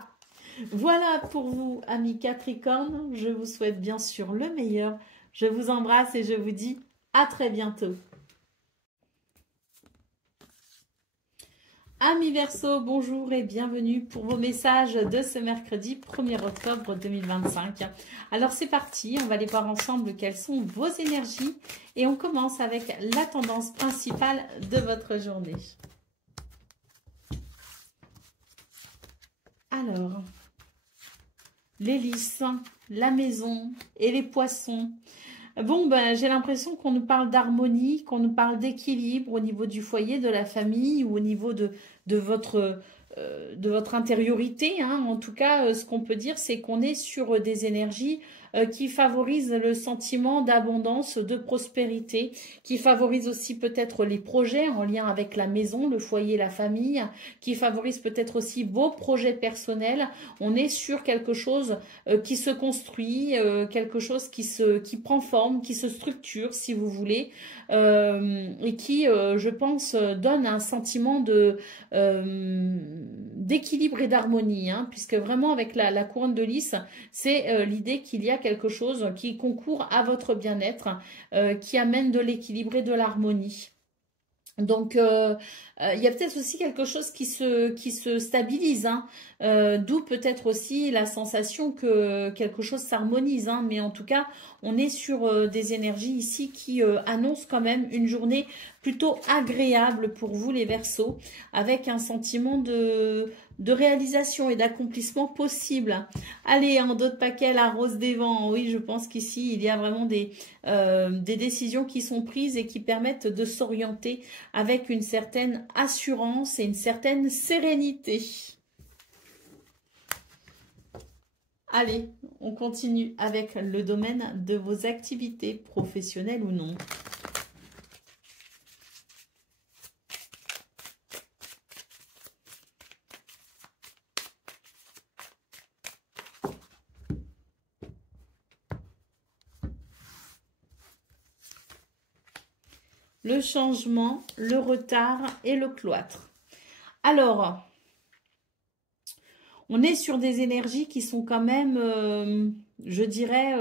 Voilà pour vous, amis Capricorne. Je vous souhaite bien sûr le meilleur. Je vous embrasse et je vous dis à très bientôt. Amis Verseau, bonjour et bienvenue pour vos messages de ce mercredi 1er octobre 2025. Alors c'est parti, on va aller voir ensemble quelles sont vos énergies et on commence avec la tendance principale de votre journée. Alors, les lys, la maison et les poissons. Bon, ben, j'ai l'impression qu'on nous parle d'harmonie, qu'on nous parle d'équilibre au niveau du foyer, de la famille ou au niveau de votre intériorité, hein. En tout cas, ce qu'on peut dire, c'est qu'on est sur des énergies qui favorisent le sentiment d'abondance, de prospérité, qui favorisent aussi peut-être les projets en lien avec la maison, le foyer, la famille, qui favorisent peut-être aussi vos projets personnels. On est sur quelque chose qui se construit, quelque chose qui prend forme, qui se structure, si vous voulez, et qui, je pense, donne un sentiment d'équilibre et d'harmonie, hein, puisque vraiment avec la couronne de lys, c'est l'idée qu'il y a quelque chose qui concourt à votre bien-être, qui amène de l'équilibre et de l'harmonie. Donc, il y a peut-être aussi quelque chose qui se stabilise, hein, d'où peut-être aussi la sensation que quelque chose s'harmonise, hein, mais en tout cas, on est sur des énergies ici qui annoncent quand même une journée plutôt agréable pour vous les Verseaux, avec un sentiment de réalisation et d'accomplissement possible. Allez, en d'autres paquets, la rose des vents. Oui, je pense qu'ici, il y a vraiment des décisions qui sont prises et qui permettent de s'orienter avec une certaine assurance et une certaine sérénité. Allez, on continue avec le domaine de vos activités professionnelles ou non. Le changement, le retard et le cloître. Alors, on est sur des énergies qui sont quand même je dirais,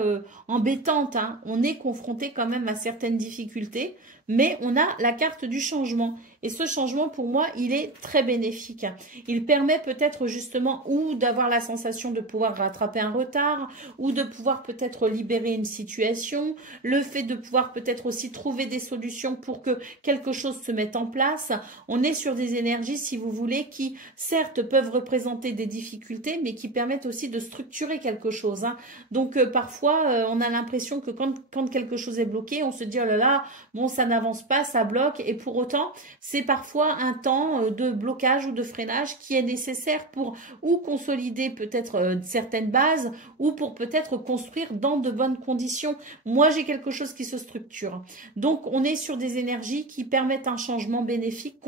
embêtante, hein. On est confronté quand même à certaines difficultés, mais on a la carte du changement. Et ce changement, pour moi, il est très bénéfique. Il permet peut-être justement ou d'avoir la sensation de pouvoir rattraper un retard, ou de pouvoir peut-être libérer une situation, le fait de pouvoir peut-être aussi trouver des solutions pour que quelque chose se mette en place. On est sur des énergies, si vous voulez, qui certes peuvent représenter des difficultés, mais qui permettent aussi de structurer quelque chose, hein. Donc parfois, on a l'impression que quand quelque chose est bloqué, on se dit oh là là, bon ça n'avance pas, ça bloque, et pour autant, c'est parfois un temps de blocage ou de freinage qui est nécessaire pour ou consolider peut-être certaines bases ou pour peut-être construire dans de bonnes conditions. Moi, j'ai quelque chose qui se structure. Donc, on est sur des énergies qui permettent un changement bénéfique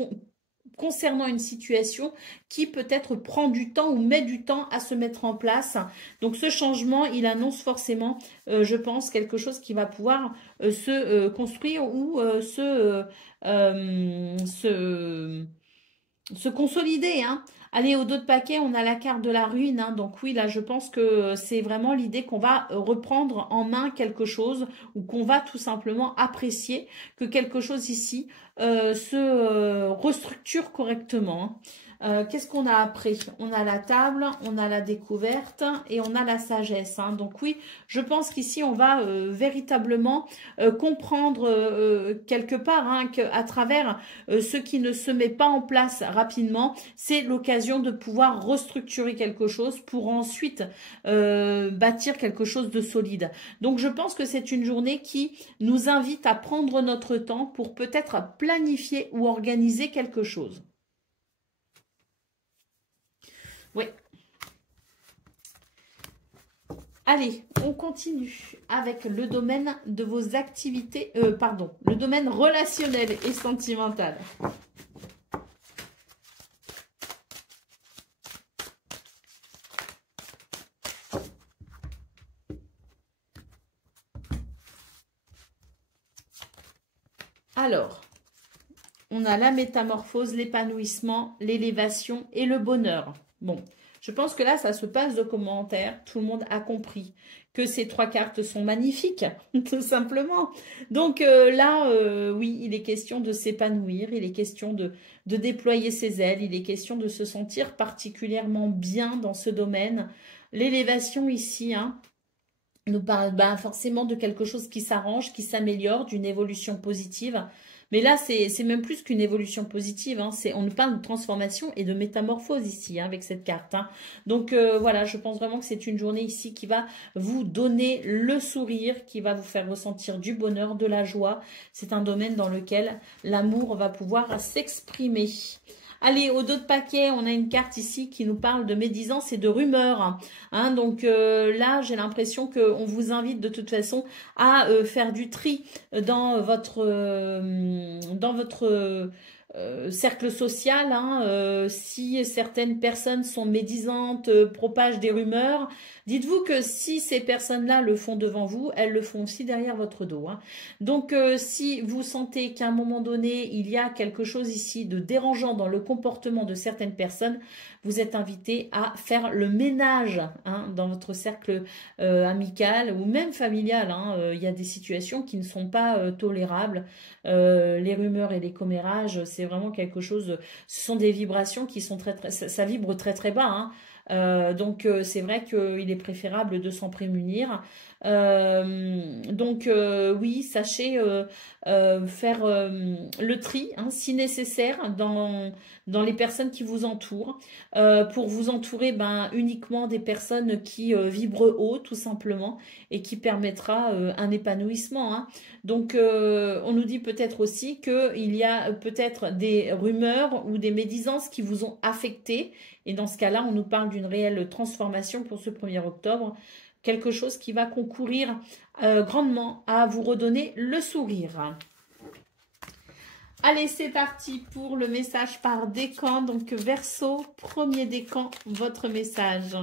concernant une situation qui peut-être prend du temps ou met du temps à se mettre en place. Donc ce changement, il annonce forcément, je pense, quelque chose qui va pouvoir se construire ou se consolider, hein. Allez, au dos de paquet, on a la carte de la ruine, hein. Donc oui, là, je pense que c'est vraiment l'idée qu'on va reprendre en main quelque chose ou qu'on va tout simplement apprécier que quelque chose ici se restructure correctement, hein. Qu'est-ce qu'on a après? On a la table, on a la découverte et on a la sagesse, hein. Donc oui, je pense qu'ici, on va véritablement comprendre quelque part, hein, qu'à travers ce qui ne se met pas en place rapidement, c'est l'occasion de pouvoir restructurer quelque chose pour ensuite bâtir quelque chose de solide. Donc je pense que c'est une journée qui nous invite à prendre notre temps pour peut-être planifier ou organiser quelque chose. Oui. Allez, on continue avec le domaine de vos activités, le domaine relationnel et sentimental. Alors, on a la métamorphose, l'épanouissement, l'élévation et le bonheur. Bon, je pense que là, ça se passe de commentaires. Tout le monde a compris que ces trois cartes sont magnifiques, tout simplement. Donc là, oui, il est question de s'épanouir, il est question de déployer ses ailes, il est question de se sentir particulièrement bien dans ce domaine. L'élévation ici, hein, nous parle forcément de quelque chose qui s'arrange, qui s'améliore, d'une évolution positive. Mais là, c'est même plus qu'une évolution positive, hein. On nous parle de transformation et de métamorphose ici, hein, avec cette carte, hein. Donc voilà, je pense vraiment que c'est une journée ici qui va vous donner le sourire, qui va vous faire ressentir du bonheur, de la joie. C'est un domaine dans lequel l'amour va pouvoir s'exprimer. Allez, au dos de paquet, on a une carte ici qui nous parle de médisance et de rumeurs, hein. Donc là, j'ai l'impression qu'on vous invite de toute façon à faire du tri dans votre cercle social, hein. Si certaines personnes sont médisantes, propagent des rumeurs, dites-vous que si ces personnes-là le font devant vous, elles le font aussi derrière votre dos, hein. Donc, si vous sentez qu'à un moment donné, il y a quelque chose ici de dérangeant dans le comportement de certaines personnes, vous êtes invité à faire le ménage, hein, dans votre cercle amical ou même familial, hein. Il y a des situations qui ne sont pas tolérables. Les rumeurs et les commérages, c'est vraiment quelque chose, ce sont des vibrations qui sont ça vibre très très bas, hein. Donc c'est vrai qu'il est préférable de s'en prémunir. Donc oui, sachez faire le tri, hein, si nécessaire dans les personnes qui vous entourent, pour vous entourer uniquement des personnes qui vibrent haut tout simplement et qui permettra un épanouissement, hein. Donc on nous dit peut-être aussi qu'il y a peut-être des rumeurs ou des médisances qui vous ont affecté, et dans ce cas-là on nous parle d'une réelle transformation pour ce 1er octobre. Quelque chose qui va concourir grandement à vous redonner le sourire. Allez, c'est parti pour le message par décan. Donc, Verseau, premier décan, votre message.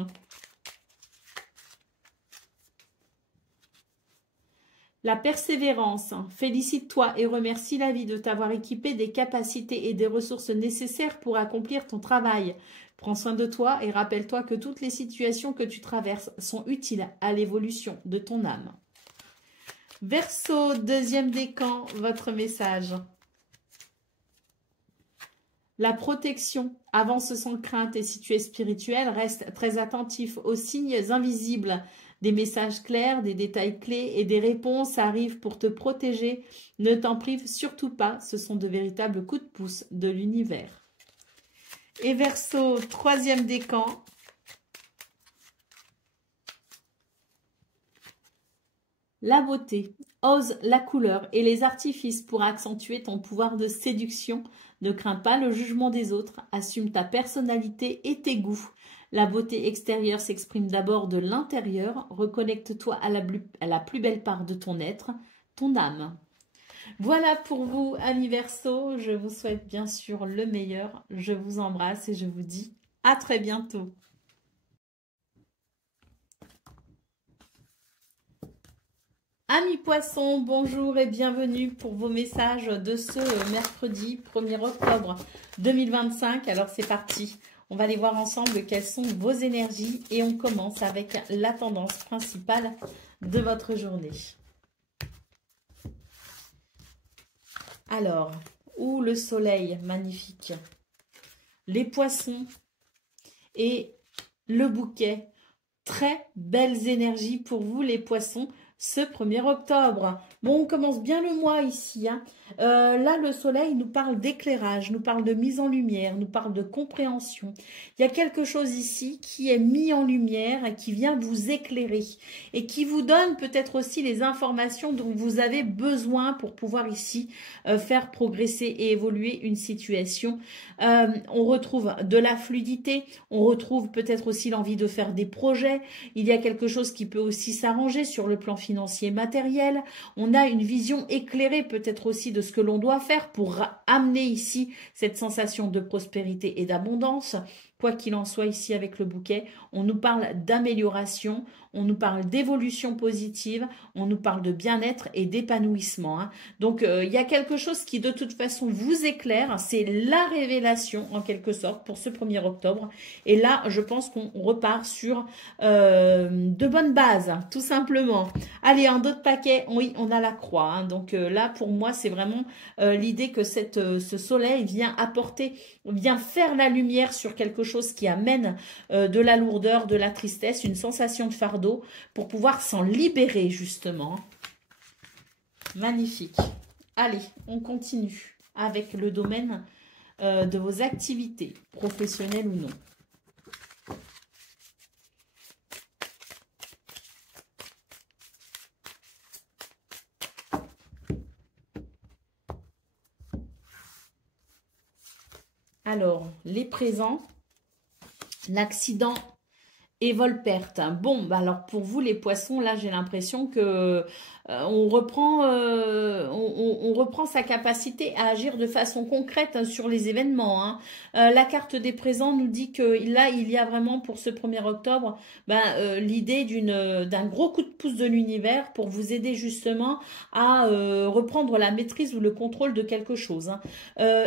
La persévérance. Félicite-toi et remercie la vie de t'avoir équipé des capacités et des ressources nécessaires pour accomplir ton travail. Prends soin de toi et rappelle-toi que toutes les situations que tu traverses sont utiles à l'évolution de ton âme. Verseau, deuxième décan, votre message. La protection. Avance sans crainte et si tu es spirituel, reste très attentif aux signes invisibles. Des messages clairs, des détails clés et des réponses arrivent pour te protéger. Ne t'en prive surtout pas, ce sont de véritables coups de pouce de l'univers. Et Verseau, troisième décan. La beauté. Ose la couleur et les artifices pour accentuer ton pouvoir de séduction. Ne crains pas le jugement des autres, assume ta personnalité et tes goûts. La beauté extérieure s'exprime d'abord de l'intérieur. Reconnecte-toi à la plus belle part de ton être, ton âme. Voilà pour vous, amis Verseau. Je vous souhaite bien sûr le meilleur. Je vous embrasse et je vous dis à très bientôt. Amis Poissons, bonjour et bienvenue pour vos messages de ce mercredi 1er octobre 2025. Alors c'est parti. On va aller voir ensemble quelles sont vos énergies et on commence avec la tendance principale de votre journée. Alors, le soleil, magnifique. Les poissons et le bouquet. Très belles énergies pour vous les poissons ce 1er octobre. Bon, on commence bien le mois ici. Hein. Là, le soleil nous parle d'éclairage, nous parle de mise en lumière, nous parle de compréhension. Il y a quelque chose ici qui est mis en lumière et qui vient vous éclairer et qui vous donne peut-être aussi les informations dont vous avez besoin pour pouvoir ici faire progresser et évoluer une situation. On retrouve de la fluidité, on retrouve peut-être aussi l'envie de faire des projets. Il y a quelque chose qui peut aussi s'arranger sur le plan financier matériel. On a une vision éclairée peut-être aussi de ce que l'on doit faire pour amener ici cette sensation de prospérité et d'abondance. Quoi qu'il en soit ici avec le bouquet, on nous parle d'amélioration, on nous parle d'évolution positive, on nous parle de bien-être et d'épanouissement. Hein. Donc, il y a quelque chose qui de toute façon vous éclaire, c'est la révélation en quelque sorte pour ce 1er octobre. Et là, je pense qu'on repart sur de bonnes bases, tout simplement. Allez, un autre paquet, oui, on a la croix. Hein. Donc là, pour moi, c'est vraiment l'idée que ce soleil vient apporter, vient faire la lumière sur quelque chose qui amène de la lourdeur, de la tristesse, une sensation de fardeau pour pouvoir s'en libérer justement. Magnifique. Allez, on continue avec le domaine de vos activités, professionnelles ou non. Alors, les présents, l'accident et vol-perte. Bon, bah alors pour vous les poissons, là j'ai l'impression que on reprend sa capacité à agir de façon concrète sur les événements. Hein. La carte des présents nous dit que là il y a vraiment pour ce 1er octobre l'idée d'un gros coup de pouce de l'univers pour vous aider justement à reprendre la maîtrise ou le contrôle de quelque chose. Hein.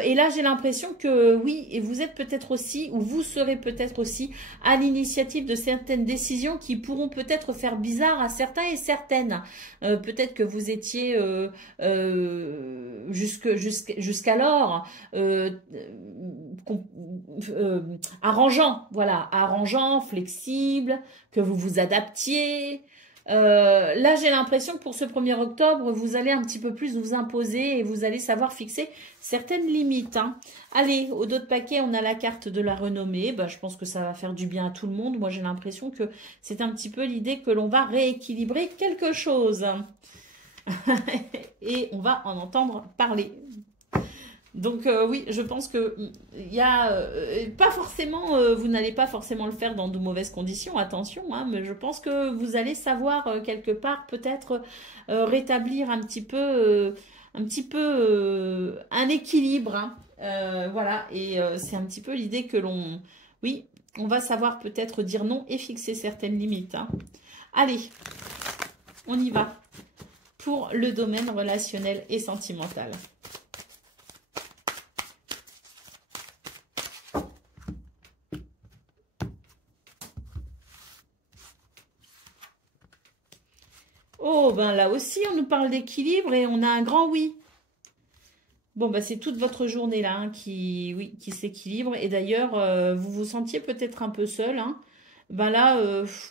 Et là j'ai l'impression que oui, et vous êtes peut-être aussi, ou vous serez peut-être aussi à l'initiative de certaines décisions qui pourront peut-être faire bizarre à certains et certaines. Peut-être que vous étiez jusqu'alors arrangeant, flexible, que vous vous adaptiez. Là, j'ai l'impression que pour ce 1er octobre, vous allez un petit peu plus vous imposer et vous allez savoir fixer certaines limites. Hein. Allez, au dos de paquet, on a la carte de la renommée. Bah, je pense que ça va faire du bien à tout le monde. Moi, j'ai l'impression que c'est un petit peu l'idée que l'on va rééquilibrer quelque chose. Et on va en entendre parler. Donc oui, je pense que il y a pas forcément, vous n'allez pas forcément le faire dans de mauvaises conditions, attention, hein, mais je pense que vous allez savoir quelque part peut-être rétablir un petit peu un équilibre, hein, voilà, et c'est un petit peu l'idée que oui, on va savoir peut-être dire non et fixer certaines limites. Hein. Allez, on y va. pour le domaine relationnel et sentimental. Oh, ben là aussi, on nous parle d'équilibre et on a un grand oui. Bon, bah, c'est toute votre journée là hein, qui s'équilibre. Et d'ailleurs, vous vous sentiez peut-être un peu seul. Hein. Ben là,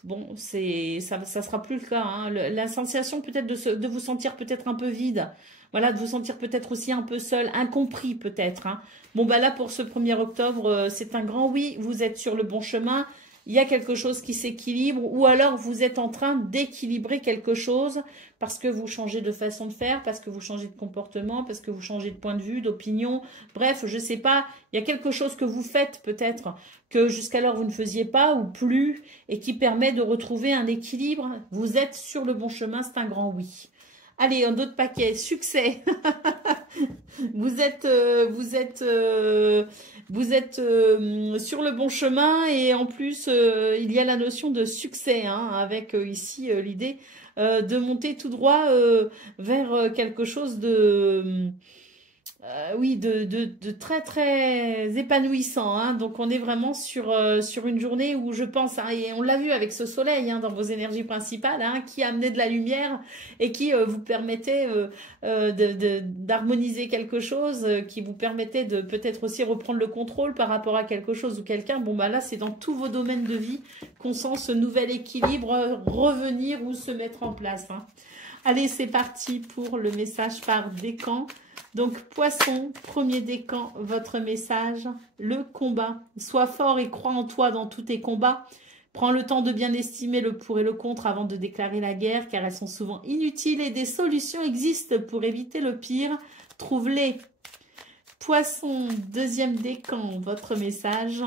bon, ça sera plus le cas. Hein. La sensation peut-être de vous sentir peut-être un peu vide. Voilà, de vous sentir peut-être aussi un peu seul, incompris peut-être. Hein. Bon, bah là, pour ce 1er octobre, c'est un grand oui. Vous êtes sur le bon chemin. Il y a quelque chose qui s'équilibre ou alors vous êtes en train d'équilibrer quelque chose parce que vous changez de façon de faire, parce que vous changez de comportement, parce que vous changez de point de vue, d'opinion. Bref, je sais pas, il y a quelque chose que vous faites peut-être que jusqu'alors vous ne faisiez pas ou plus et qui permet de retrouver un équilibre. Vous êtes sur le bon chemin, c'est un grand oui. Allez, un autre paquet, succès. Vous êtes sur le bon chemin et en plus, il y a la notion de succès hein, avec ici l'idée de monter tout droit vers quelque chose de... oui, de très très épanouissant. Hein. Donc on est vraiment sur une journée où je pense, hein, et on l'a vu avec ce soleil hein, dans vos énergies principales, hein, qui amenait de la lumière et qui vous permettait d'harmoniser quelque chose, qui vous permettait de peut-être aussi reprendre le contrôle par rapport à quelque chose ou quelqu'un. Bon bah là c'est dans tous vos domaines de vie qu'on sent ce nouvel équilibre revenir ou se mettre en place. Hein. Allez, c'est parti pour le message par décan. Donc, Poisson, premier décan, votre message, le combat. Sois fort et crois en toi dans tous tes combats. Prends le temps de bien estimer le pour et le contre avant de déclarer la guerre, car elles sont souvent inutiles et des solutions existent pour éviter le pire. Trouve-les. Poisson, deuxième décan, votre message.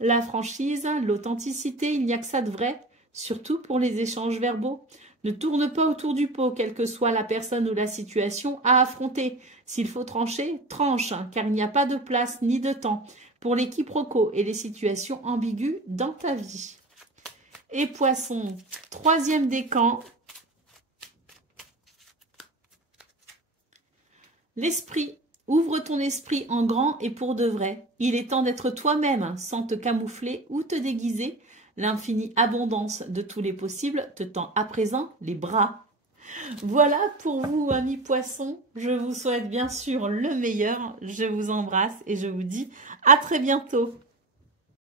La franchise, l'authenticité, il n'y a que ça de vrai, surtout pour les échanges verbaux. Ne tourne pas autour du pot, quelle que soit la personne ou la situation à affronter. S'il faut trancher, tranche, car il n'y a pas de place ni de temps pour les quiproquos et les situations ambiguës dans ta vie. Et Poisson, troisième décan. L'esprit. Ouvre ton esprit en grand et pour de vrai. Il est temps d'être toi-même, sans te camoufler ou te déguiser. L'infinie abondance de tous les possibles te tend à présent les bras. Voilà pour vous, amis poissons. Je vous souhaite bien sûr le meilleur. Je vous embrasse et je vous dis à très bientôt.